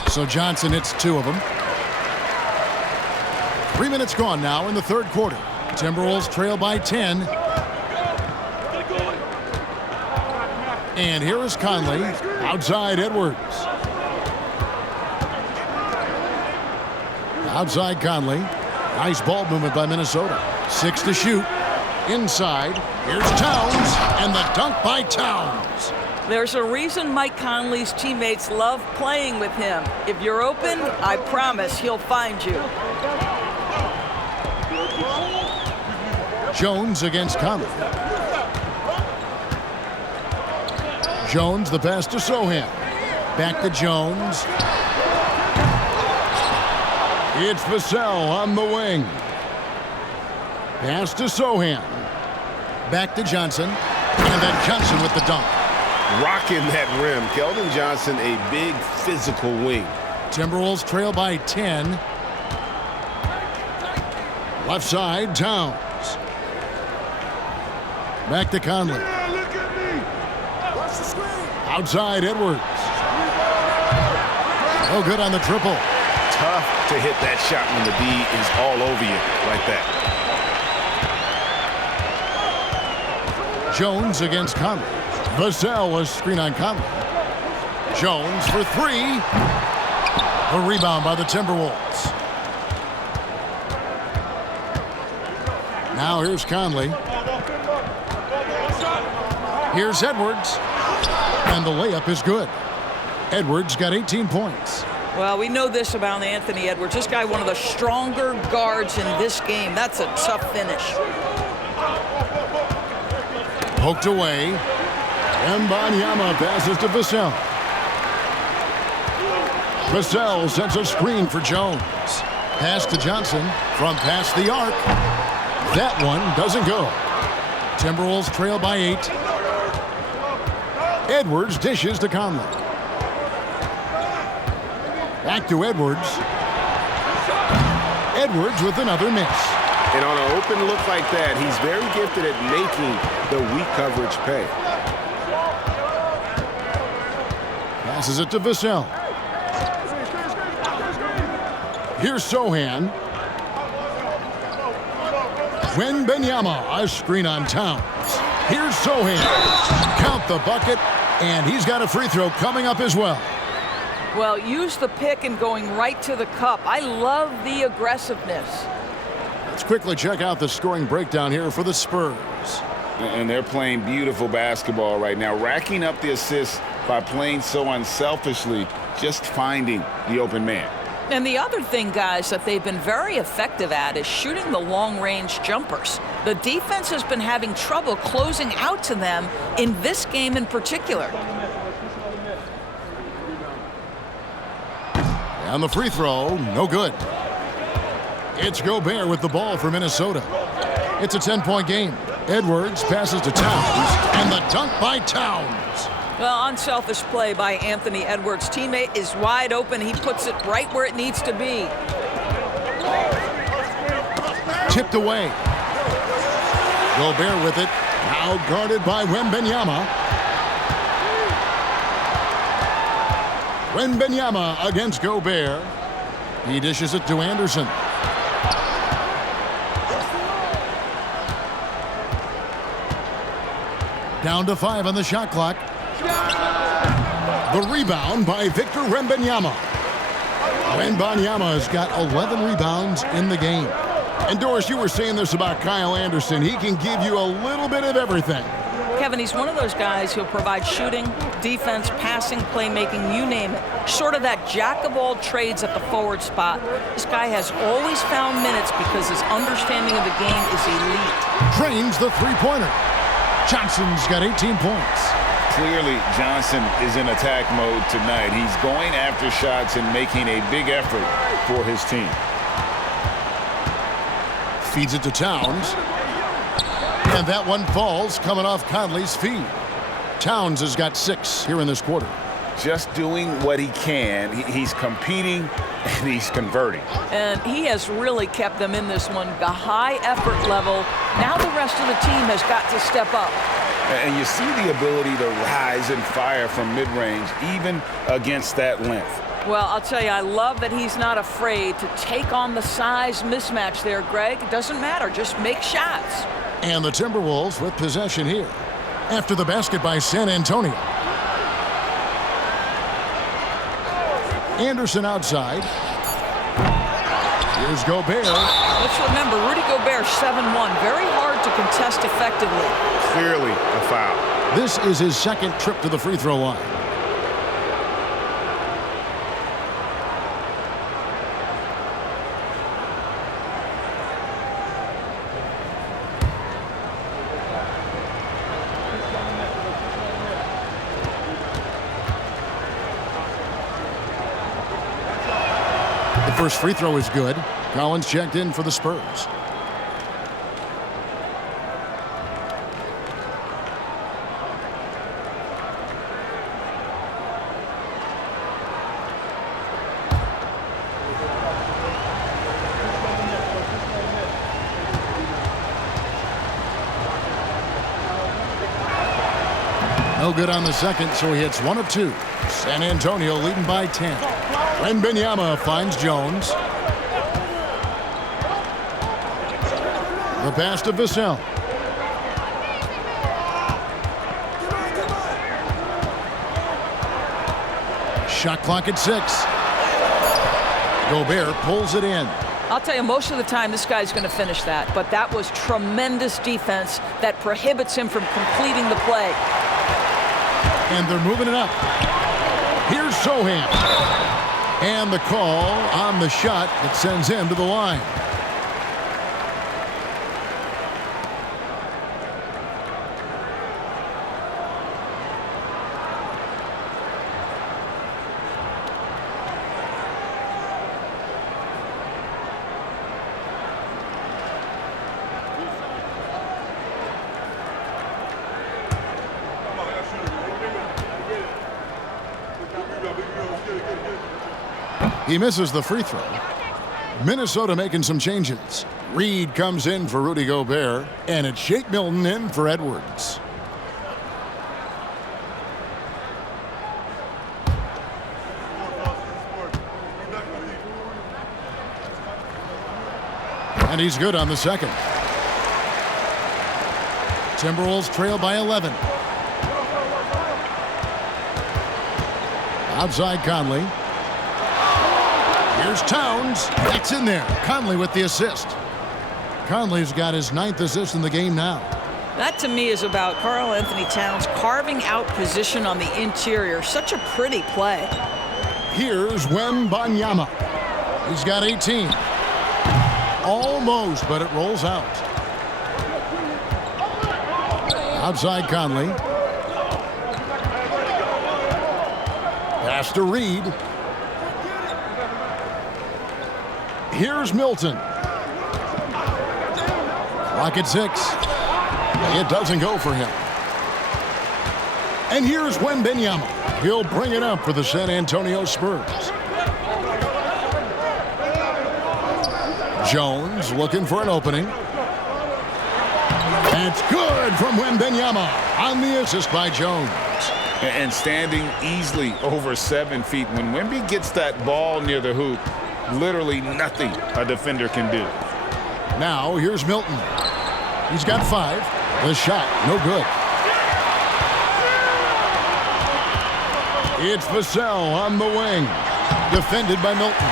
So Johnson hits 2 of them. 3 minutes gone now in the third quarter. Timberwolves trail by 10. And here is Conley. Outside Edwards. Outside Conley. Nice ball movement by Minnesota. 6 to shoot. Inside. Here's Towns. And the dunk by Towns. There's a reason Mike Conley's teammates love playing with him. If you're open, I promise he'll find you. Jones against Conley. Jones, the pass to Sohan. Back to Jones. It's Vassell on the wing. Pass to Sohan. Back to Johnson. And then Johnson with the dunk. Rocking that rim. Keldon Johnson, a big physical wing. Timberwolves trail by 10. Left side, Towns. Back to Conley. Outside, Edwards. Oh, good on the triple. Tough to hit that shot when the D is all over you like that. Jones against Conley. Vassell was screen on Conley. Jones for 3. A rebound by the Timberwolves. Now here's Conley. Here's Edwards. And the layup is good. Edwards got 18 points. Well, we know this about Anthony Edwards. This guy, one of the stronger guards in this game. That's a tough finish. Poked away. Wembanyama passes to Vassell. Vassell sets a screen for Jones. Pass to Johnson from past the arc. That one doesn't go. Timberwolves trail by 8. Edwards dishes to Conley. Back to Edwards. Edwards with another miss. And on an open look like that, he's very gifted at making the weak coverage pay. Passes it to Vassell. Here's Sohan. Wembanyama, a screen on Towns. Here's Sohan. Count the bucket, and he's got a free throw coming up as well. Well, use the pick and going right to the cup. I love the aggressiveness. Let's quickly check out the scoring breakdown here for the Spurs. And they're playing beautiful basketball right now, racking up the assists by playing so unselfishly, just finding the open man. And the other thing, guys, that they've been very effective at is shooting the long-range jumpers. The defense has been having trouble closing out to them in this game in particular. And the free throw, no good. It's Gobert with the ball for Minnesota. It's a 10-point game. Edwards passes to Towns, and the dunk by Towns. Well, unselfish play by Anthony Edwards. Teammate is wide open. He puts it right where it needs to be. Tipped away. Gobert with it. Now guarded by Wembanyama. Wembanyama against Gobert. He dishes it to Anderson. Down to 5 on the shot clock. The rebound by Victor Wembanyama. Wembanyama has got 11 rebounds in the game. And Doris, you were saying this about Kyle Anderson. He can give you a little bit of everything. Kevin, he's one of those guys who'll provide shooting, defense, passing, playmaking, you name it. Sort of that jack of all trades at the forward spot. This guy has always found minutes because his understanding of the game is elite. Drains the three-pointer. Johnson's got 18 points. Clearly, Johnson is in attack mode tonight. He's going after shots and making a big effort for his team. Feeds it to Towns. And that one falls coming off Conley's feed. Towns has got 6 here in this quarter. Just doing what he can. He's competing and he's converting. And he has really kept them in this one. The high effort level. Now the rest of the team has got to step up. And you see the ability to rise and fire from mid-range, even against that length. Well, I'll tell you, I love that he's not afraid to take on the size mismatch there, Greg. It doesn't matter. Just make shots. And the Timberwolves with possession here. After the basket by San Antonio. Anderson outside. Here's Gobert. Let's remember, Rudy Gobert, 7-1. Very hard to contest effectively. Clearly a foul. This is his second trip to the free throw line. The first free throw is good. Collins checked in for the Spurs. No good on the second, so he hits 1 of 2. San Antonio leading by 10. Wembanyama finds Jones. The pass to Vassell. Shot clock at 6. Gobert pulls it in. I'll tell you, most of the time this guy's going to finish that, but that was tremendous defense that prohibits him from completing the play. And they're moving it up. Here's Sohan. And the call on the shot that sends him to the line. He misses the free throw. Minnesota making some changes. Reed comes in for Rudy Gobert, and it's Shake Milton in for Edwards. And he's good on the second. Timberwolves trail by 11. Outside Conley. Here's Towns. It's in there. Conley with the assist. Conley's got his 9th assist in the game now. That to me is about Karl Anthony Towns carving out position on the interior. Such a pretty play. Here's Wembanyama. He's got 18. Almost, but it rolls out. Outside Conley. Pass to Reed. Here's Milton. Clock at 6. It doesn't go for him. And here's Wembanyama. He'll bring it up for the San Antonio Spurs. Jones looking for an opening. It's good from Wembanyama on the assist by Jones. And standing easily over 7 feet. When Wemby gets that ball near the hoop, literally nothing a defender can do. Now here's Milton. He's got 5. The shot, no good. It's Vassell on the wing. Defended by Milton.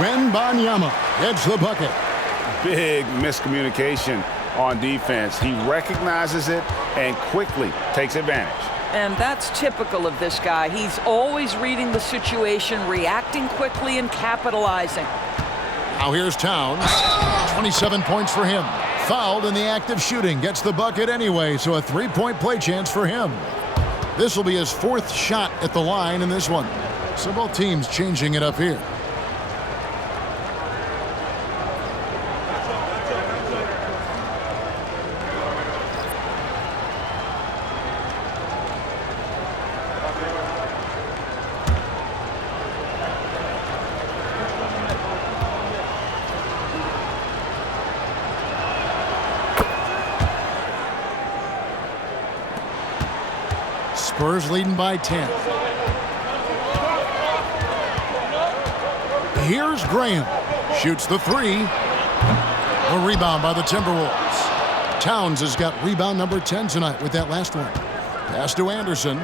Wembanyama gets the bucket. Big miscommunication on defense. He recognizes it and quickly takes advantage. And that's typical of this guy. He's always reading the situation, reacting quickly, and capitalizing. Now here's Towns. 27 points for him. Fouled in the act of shooting. Gets the bucket anyway, so a 3-point play chance for him. This will be his 4th shot at the line in this one. So both teams changing it up here. Spurs leading by 10. Here's Graham. Shoots the 3. A rebound by the Timberwolves. Towns has got rebound number 10 tonight with that last one. Pass to Anderson.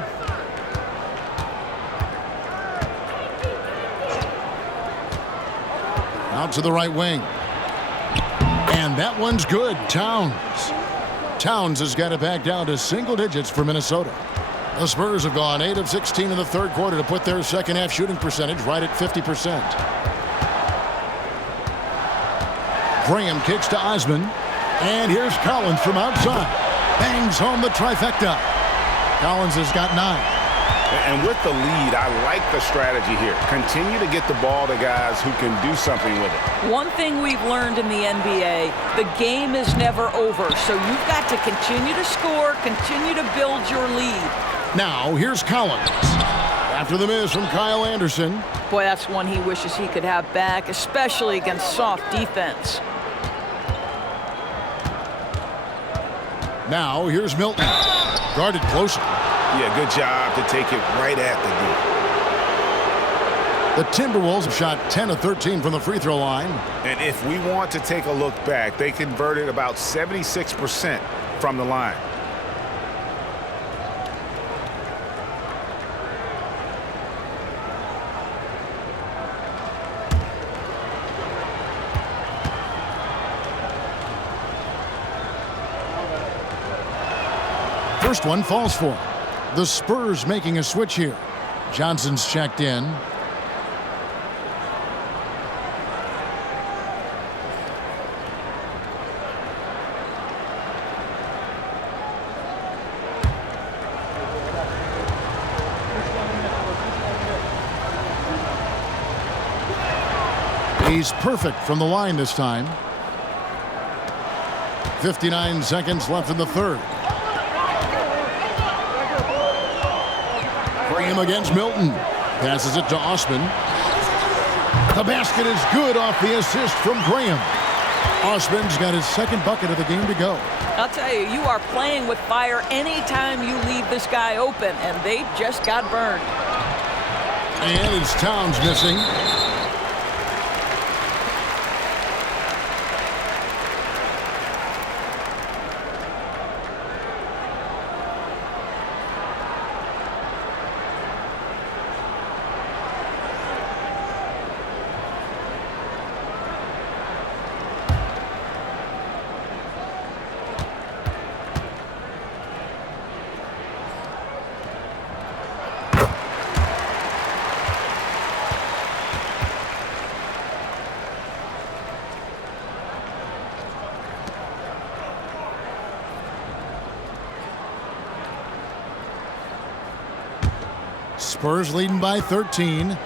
Out to the right wing. And that one's good. Towns has got it back down to single digits for Minnesota. The Spurs have gone 8 of 16 in the third quarter to put their second half shooting percentage right at 50%. Graham kicks to Osman. And here's Collins from outside. Bangs home the trifecta. Collins has got 9. And with the lead, I like the strategy here. Continue to get the ball to guys who can do something with it. One thing we've learned in the NBA, the game is never over. So you've got to continue to score, continue to build your lead. Now, here's Collins. After the miss from Kyle Anderson. Boy, that's one he wishes he could have back, especially against soft defense. Now, here's Milton. Guarded closer. Yeah, good job to take it right at the D. The Timberwolves have shot 10 of 13 from the free throw line. And if we want to take a look back, they converted about 76% from the line. First one falls for him. The Spurs making a switch here. Johnson's checked in. He's perfect from the line this time. 59 seconds left in the third. Graham against Milton. Passes it to Osman. The basket is good off the assist from Graham. Osman's got his second bucket of the game to go. I'll tell you, you are playing with fire anytime you leave this guy open, and they just got burned. And it's Towns missing. Spurs leading by 13.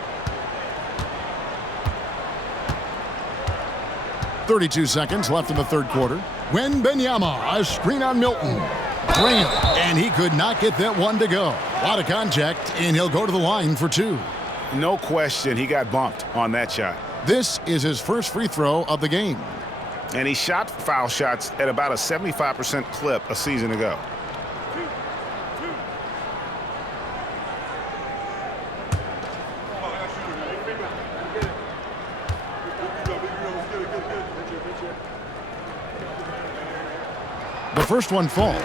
32 seconds left in the third quarter. Wembanyama, a screen on Milton. Graham, and he could not get that one to go. A lot of contact, and he'll go to the line for 2. No question, he got bumped on that shot. This is his first free throw of the game. And he shot foul shots at about a 75% clip a season ago. The first one falls.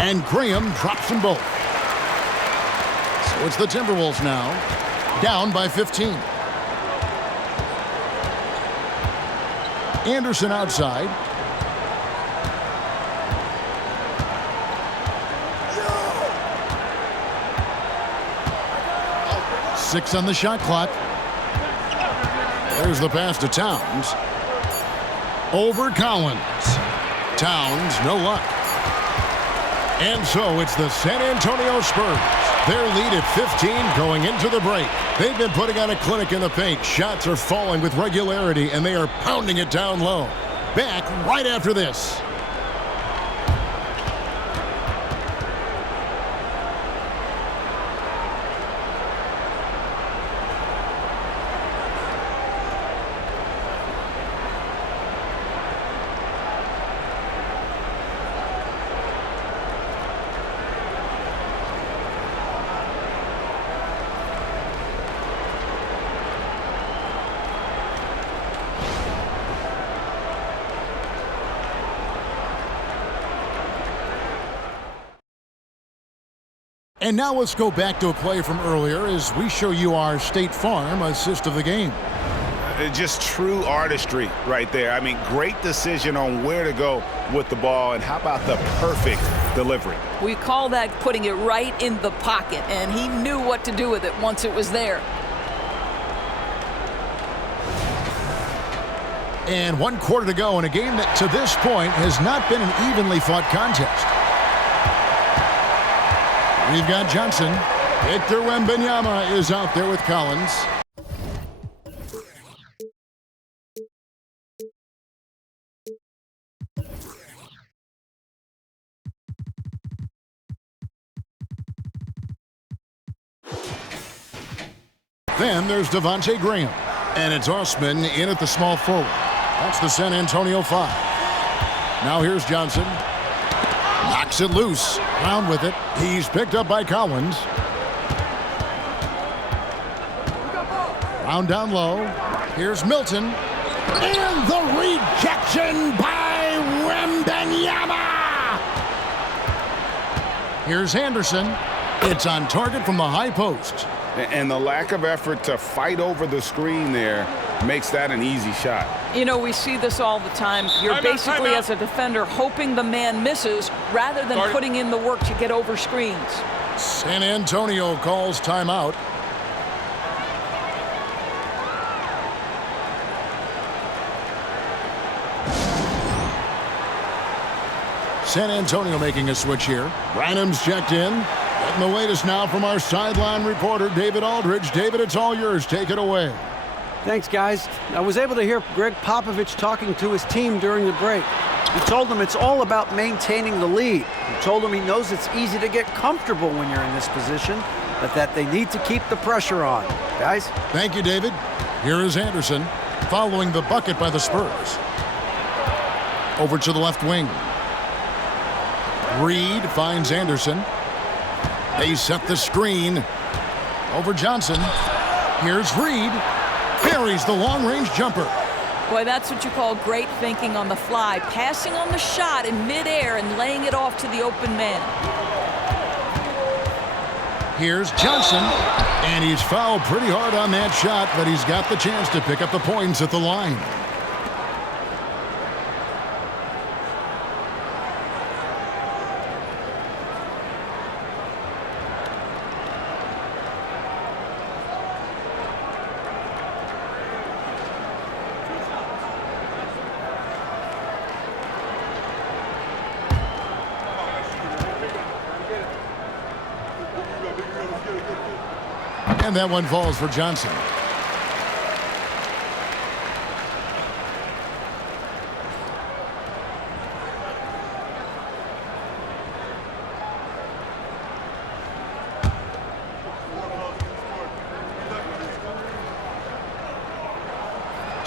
And Graham drops them both. So it's the Timberwolves now, down by 15. Anderson outside. Six on the shot clock. There's the pass to Towns. Over Collins. Towns, no luck. And so it's the San Antonio Spurs. Their lead at 15 going into the break. They've been putting on a clinic in the paint. Shots are falling with regularity, and they are pounding it down low. Back right after this. And now let's go back to a play from earlier as we show you our State Farm assist of the game. Just true artistry right there. I mean, great decision on where to go with the ball, and how about the perfect delivery? We call that putting it right in the pocket, and he knew what to do with it once it was there. And 1 quarter to go in a game that to this point has not been an evenly fought contest. We've got Johnson. Victor Wembanyama is out there with Collins. Then there's Devontae Graham. And it's Osman in at the small forward. That's the San Antonio 5. Now here's Johnson. Knocks it loose. Round with it. He's picked up by Collins. Round down low. Here's Milton. And the rejection by Wembanyama. Here's Anderson. It's on target from the high post. And the lack of effort to fight over the screen there makes that an easy shot. You know, we see this all the time. You're basically, as a defender, hoping the man misses rather than putting in the work to get over screens. San Antonio calls timeout. San Antonio making a switch here. Branham's checked in. Getting the latest now from our sideline reporter, David Aldridge. David, it's all yours. Take it away. Thanks, guys. I was able to hear Greg Popovich talking to his team during the break. He told them it's all about maintaining the lead. He told them he knows it's easy to get comfortable when you're in this position, but that they need to keep the pressure on. Guys? Thank you, David. Here is Anderson following the bucket by the Spurs. Over to the left wing. Reed finds Anderson. They set the screen. Over Johnson. Here's Reed. Buries the long-range jumper. Boy, that's what you call great thinking on the fly. Passing on the shot in midair and laying it off to the open man. Here's Johnson. And he's fouled pretty hard on that shot, but he's got the chance to pick up the points at the line. And that one falls for Johnson.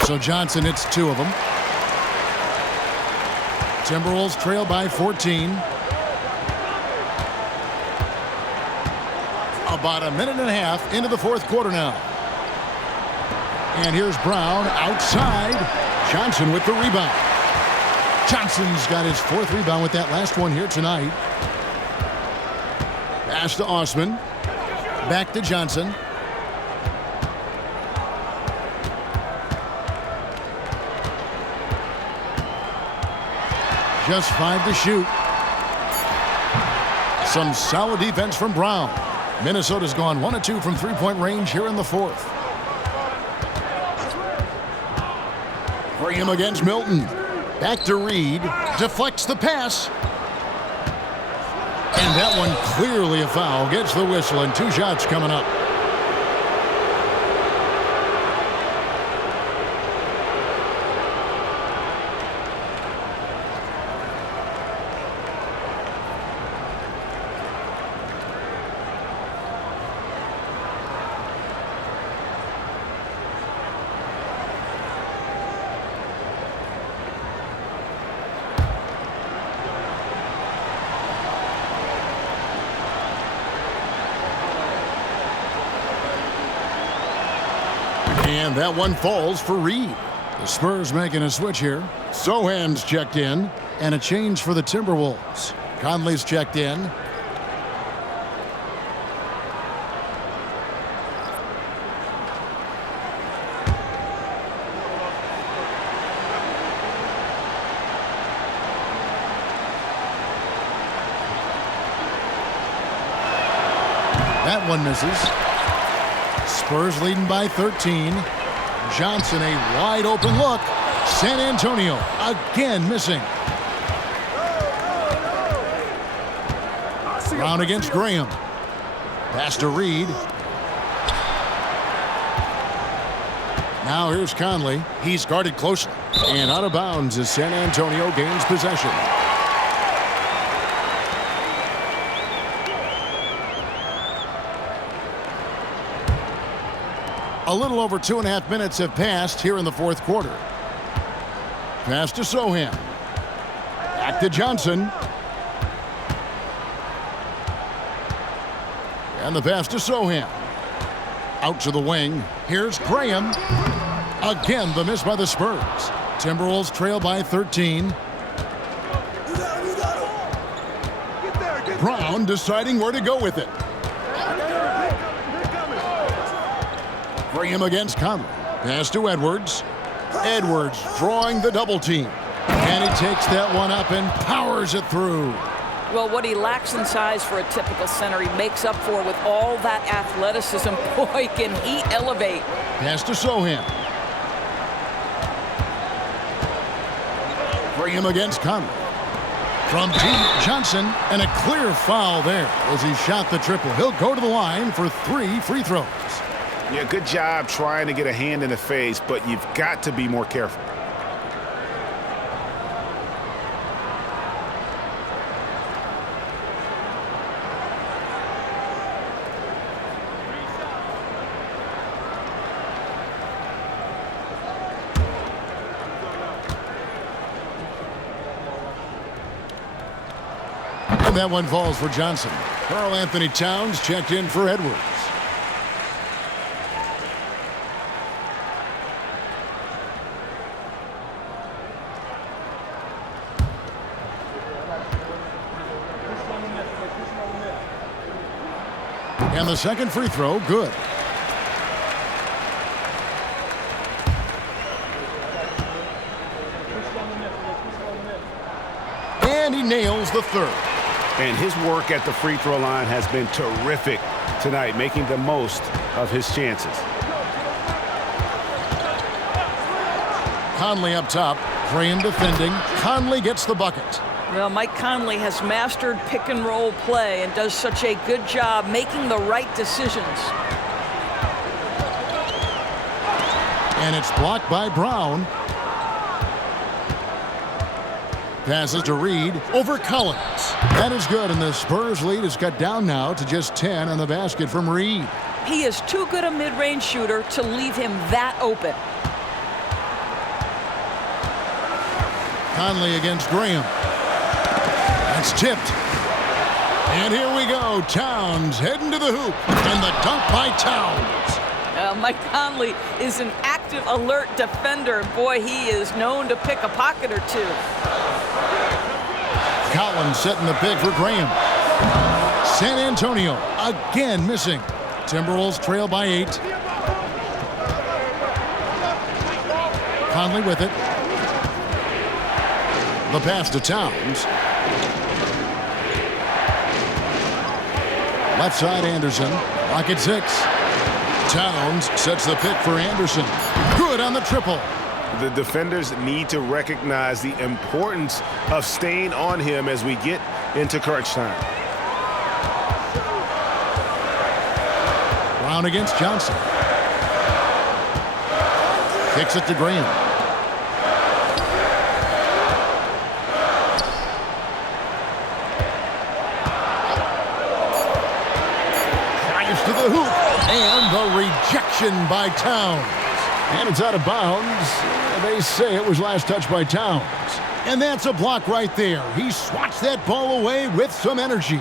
So Johnson hits 2 of them. Timberwolves trail by 14. About a minute and a half into the 4th quarter now. And here's Brown outside. Johnson with the rebound. Johnson's got his 4th rebound with that last one here tonight. Pass to Osman. Back to Johnson. Just 5 to shoot. Some solid defense from Brown. Minnesota's gone 1 of 2 from 3-point range here in the 4th. Graham against Milton. Back to Reed. Deflects the pass. And that one clearly a foul. Gets the whistle and 2 shots coming up. And that one falls for Reed. The Spurs making a switch here. Sohan's checked in. And a change for the Timberwolves. Conley's checked in. That one misses. Spurs leading by 13. Johnson, a wide open look. San Antonio again missing. Brown against Graham. Pass to Reed. Now here's Conley. He's guarded closely. And out of bounds as San Antonio gains possession. A little over 2.5 minutes have passed here in the 4th quarter. Pass to Sohan. Back to Johnson. And the pass to Sohan. Out to the wing. Here's Graham. Again, the miss by the Spurs. Timberwolves trail by 13. Brown deciding where to go with it. Graham against Conley. Pass to Edwards. Edwards drawing the double team. And he takes that one up and powers it through. Well, what he lacks in size for a typical center, he makes up for with all that athleticism. Boy, can he elevate. Pass to Sohan. Graham against Conley. From deep, Johnson, and a clear foul there as he shot the triple. He'll go to the line for 3 free throws. Yeah, good job trying to get a hand in the face, but you've got to be more careful. And that one falls for Johnson. Karl Anthony Towns checked in for Edwards. And the second free throw, good. And he nails the third. And his work at the free throw line has been terrific tonight, making the most of his chances. Conley up top. Graham defending. Conley gets the bucket. Well, Mike Conley has mastered pick and roll play and does such a good job making the right decisions. And it's blocked by Brown. Passes to Reed over Collins. That is good, and the Spurs lead is cut down now to just 10 on the basket from Reed. He is too good a mid-range shooter to leave him that open. Conley against Graham. That's tipped. And here we go. Towns heading to the hoop. And the dunk by Towns. Mike Conley is an active, alert defender. Boy, he is known to pick a pocket or two. Collins setting the pick for Graham. San Antonio again missing. Timberwolves trail by 8. Conley with it. The pass to Towns. Left side Anderson. Rocket 6. Towns sets the pick for Anderson. Good on the triple. The defenders need to recognize the importance of staying on him as we get into crunch time. Brown against Johnson. Kicks it to Graham. Drives to the hoop. And the rejection by Towns. And it's out of bounds. They say it was last touched by Towns. And that's a block right there. He swats that ball away with some energy.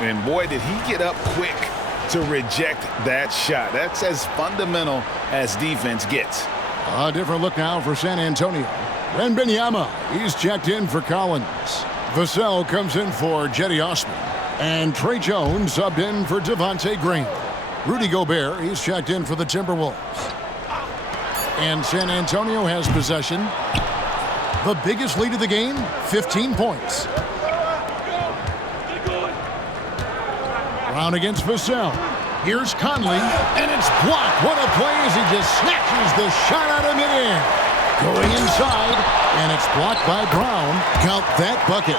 And boy, did he get up quick to reject that shot. That's as fundamental as defense gets. A different look now for San Antonio. Wembanyama, he's checked in for Collins. Vassell comes in for Jetty Osman. And Trey Jones subbed in for Devontae Green. Rudy Gobert, he's checked in for the Timberwolves. And San Antonio has possession. The biggest lead of the game, 15 points. Brown against Vassell. Here's Conley, and it's blocked. What a play as he just snatches the shot out of midair. Going inside, and it's blocked by Brown. Count that bucket.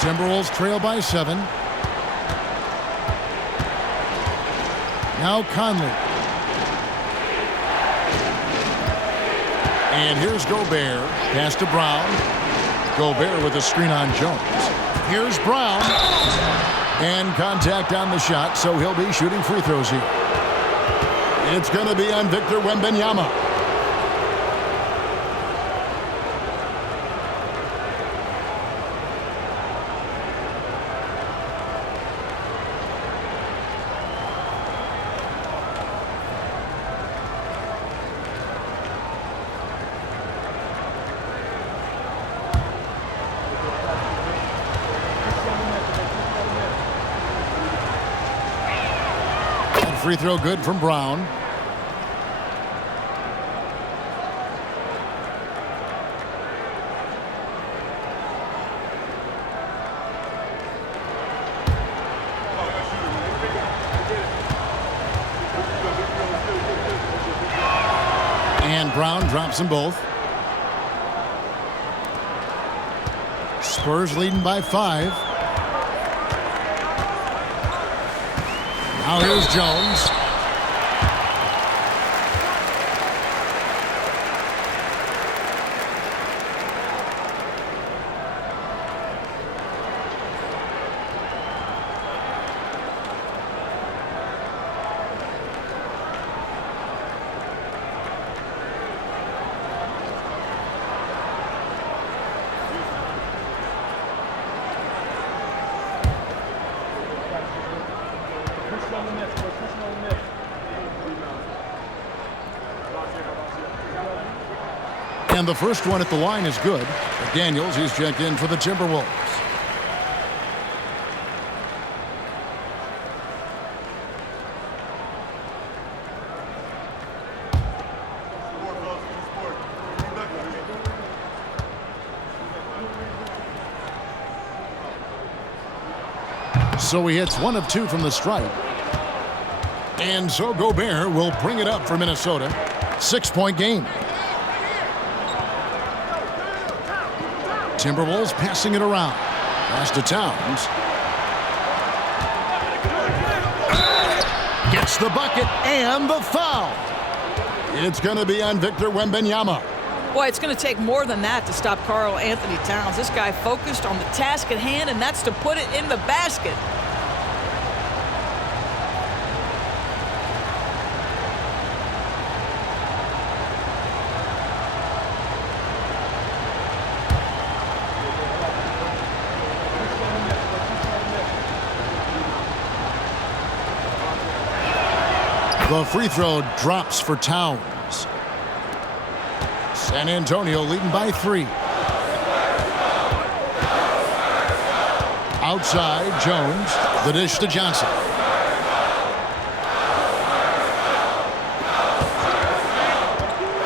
Timberwolves trail by 7. Now Conley. And here's Gobert. Pass to Brown. Gobert with a screen on Jones. Here's Brown. And contact on the shot, so he'll be shooting free throws here. It's going to be on Victor Wembanyama. Free throw good from Brown. And Brown drops them both. Spurs leading by 5. Now here's Jones. And the first one at the line is good. Daniels, he's checked in for the Timberwolves. So he hits 1 of 2 from the stripe. And so Gobert will bring it up for Minnesota. 6-point game. Timberwolves passing it around. Pass to Towns. Gets the bucket and the foul. It's going to be on Victor Wembanyama. Boy, it's going to take more than that to stop Karl Anthony Towns. This guy focused on the task at hand, and that's to put it in the basket. The free throw drops for Towns. San Antonio leading by 3. Outside, Jones. The dish to Johnson.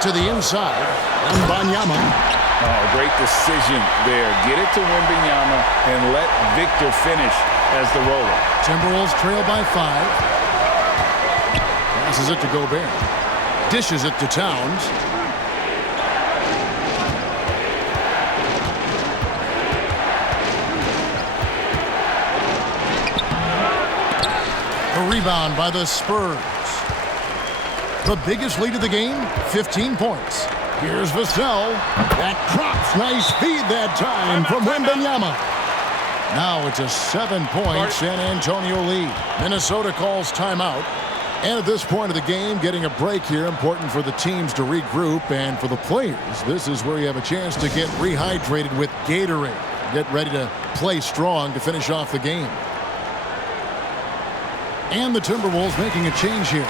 To the inside. Wembanyama. Oh, great decision there. Get it to Wembanyama and let Victor finish as the roller. Timberwolves trail by 5. Passes it to Gobert. Dishes it to Towns. A rebound by the Spurs. The biggest lead of the game, 15 points. Here's Vassell. That drops. Nice feed that time from Wembanyama. Now it's a 7-point San Antonio lead. Minnesota calls timeout. And at this point of the game, getting a break here, important for the teams to regroup, and for the players, this is where you have a chance to get rehydrated with Gatorade. Get ready to play strong to finish off the game. And the Timberwolves making a change here.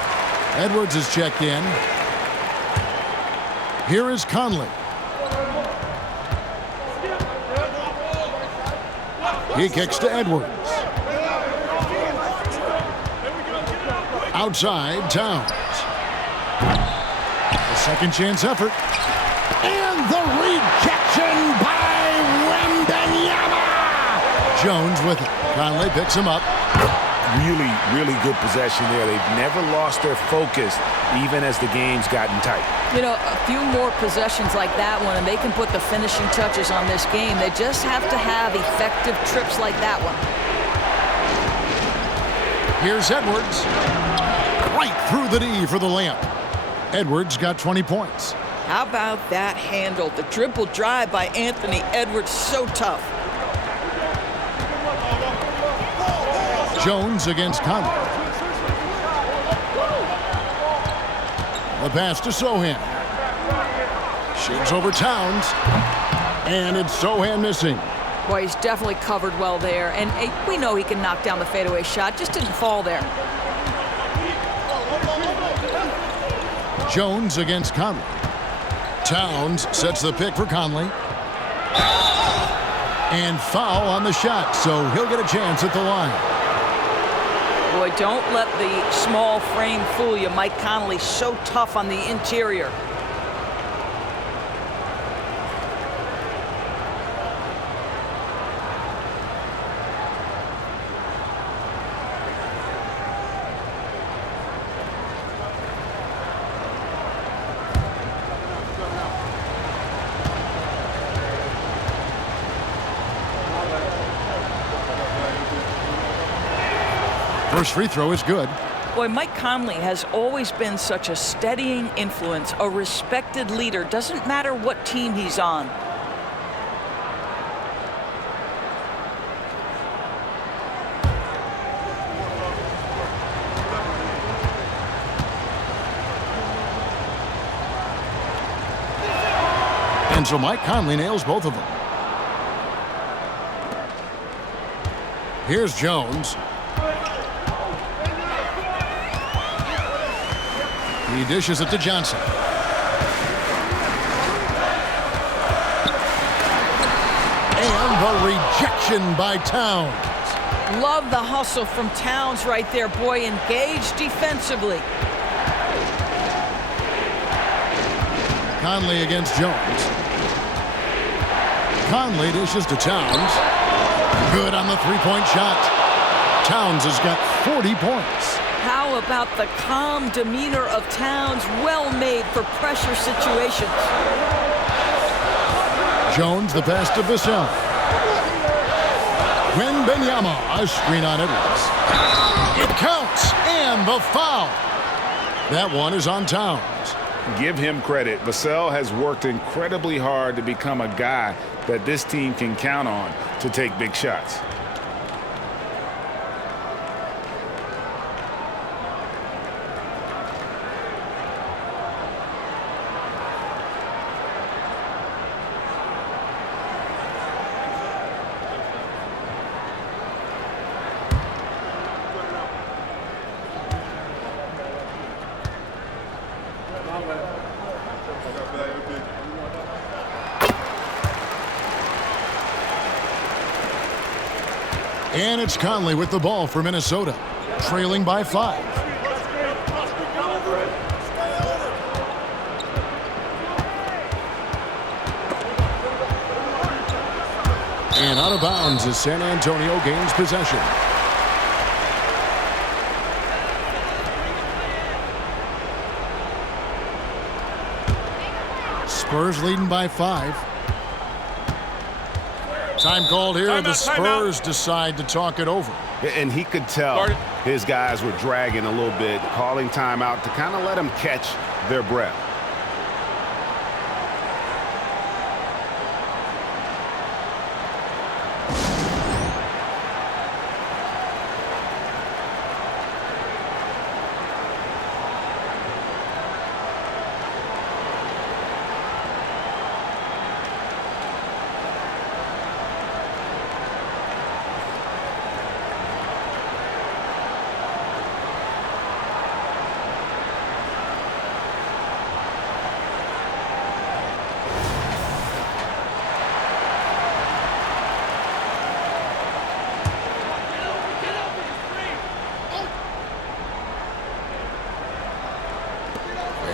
Edwards is checked in. Here is Conley. He kicks to Edwards. Outside, Towns. A second chance effort. And the rejection by Wembanyama. Jones with it. Conley picks him up. Really, really good possession there. They've never lost their focus, even as the game's gotten tight. You know, a few more possessions like that one, and they can put the finishing touches on this game. They just have to have effective trips like that one. Here's Edwards. Right through the knee for the layup. Edwards got 20 points. How about that handle? The dribble drive by Anthony Edwards, so tough. Jones against Conley. The pass to Sohan. Shoots over Towns. And it's Sohan missing. Boy, he's definitely covered well there. And we know he can knock down the fadeaway shot. Just didn't fall there. Jones against Conley. Towns sets the pick for Conley. And foul on the shot, so he'll get a chance at the line. Boy, don't let the small frame fool you. Mike Conley so tough on the interior. First free throw is good. Boy, Mike Conley has always been such a steadying influence, a respected leader. Doesn't matter what team he's on. And so Mike Conley nails both of them. Here's Jones. He dishes it to Johnson. And the rejection by Towns. Love the hustle from Towns right there. Boy, engaged defensively. Conley against Jones. Conley dishes to Towns. Good on the three-point shot. Towns has got 40 points. How about the calm demeanor of Towns? Well made for pressure situations. Jones, the pass to Vassell. Wembanyama, a screen on Edwards. It counts, and the foul. That one is on Towns. Give him credit. Vassell has worked incredibly hard to become a guy that this team can count on to take big shots. And it's Conley with the ball for Minnesota, trailing by 5. And out of bounds as San Antonio gains possession. Spurs leading by 5. Time called here. The Spurs decide to talk it over. And he could tell his guys were dragging a little bit, calling timeout to kind of let them catch their breath.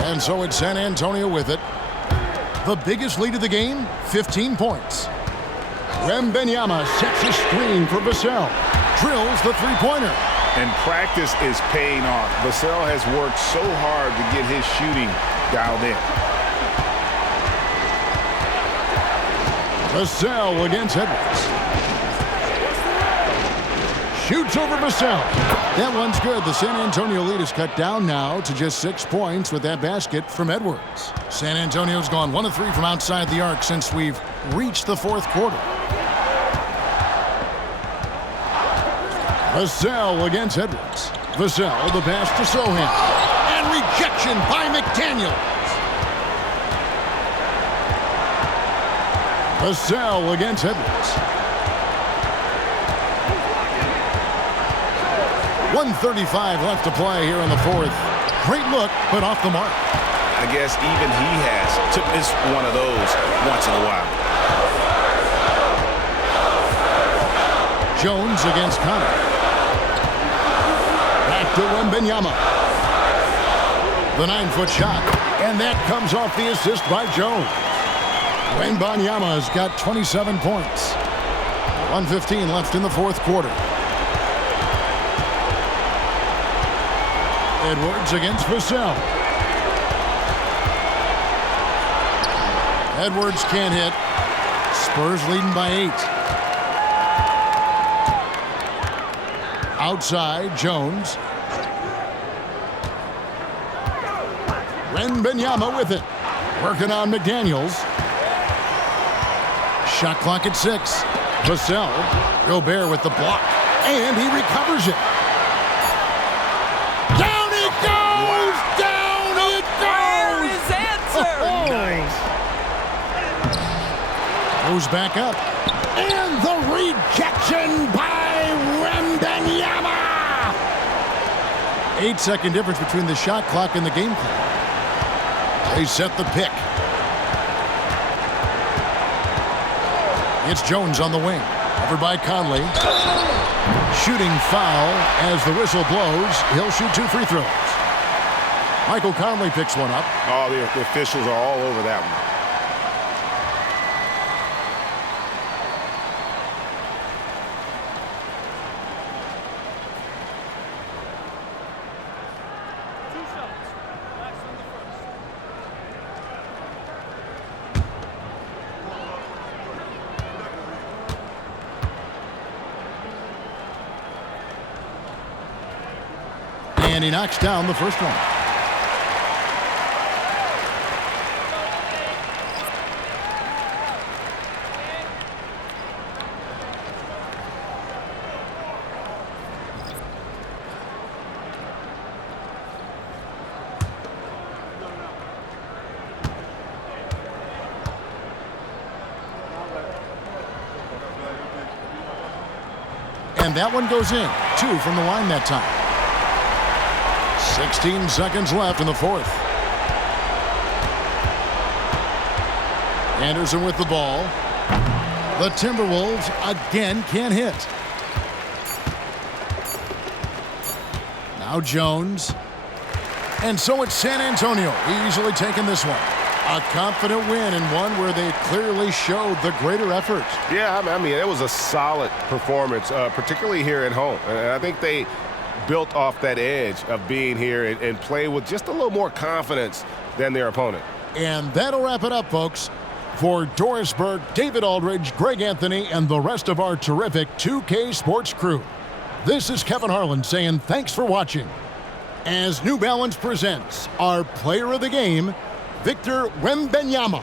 And so it's San Antonio with it. The biggest lead of the game, 15 points. Wembanyama sets a screen for Vassell. Drills the three-pointer. And practice is paying off. Vassell has worked so hard to get his shooting dialed in. Vassell against Edwards. Shoots over Vassell. That one's good. The San Antonio lead is cut down now to just 6 points with that basket from Edwards. San Antonio's gone 1 of 3 from outside the arc since we've reached the fourth quarter. Vassell against Edwards. Vassell, the pass to Sohan. And rejection by McDaniels. Vassell against Edwards. 1:35 left to play here in the fourth. Great look, but off the mark. I guess even he took this one of those once in a while. Jones against Connor. Back to Wembanyama. The 9-foot shot, and that comes off the assist by Jones. Wembanyama has got 27 points. 1:15 left in the fourth quarter. Edwards against Vassell. Edwards can't hit. Spurs leading by 8. Outside, Jones. Wembanyama with it. Working on McDaniels. Shot clock at 6. Vassell. Gobert with the block. And he recovers it. Down it goes! Wow. Down it goes! There is answer! Nice. Goes back up. And the rejection by Wembanyama! 8-second difference between the shot clock and the game clock. They set the pick. It's Jones on the wing. Covered by Conley. Shooting foul as the whistle blows. He'll shoot 2 free throws. Michael Conley picks one up. Oh, the officials are all over that one. And he knocks down the first one. And that one goes in. 2 from the line that time. 16 seconds left in the fourth. Anderson with the ball. The Timberwolves again can't hit. Now Jones. And so it's San Antonio easily taking this one. A confident win and one where they clearly showed the greater effort. Yeah, I mean, it was a solid performance, particularly here at home. And I think they built off that edge of being here and play with just a little more confidence than their opponent. And that'll wrap it up, folks. For Doris Burke, David Aldridge, Greg Anthony, and the rest of our terrific 2K Sports crew, this is Kevin Harlan saying thanks for watching. As New Balance presents our player of the game, Victor Wembanyama.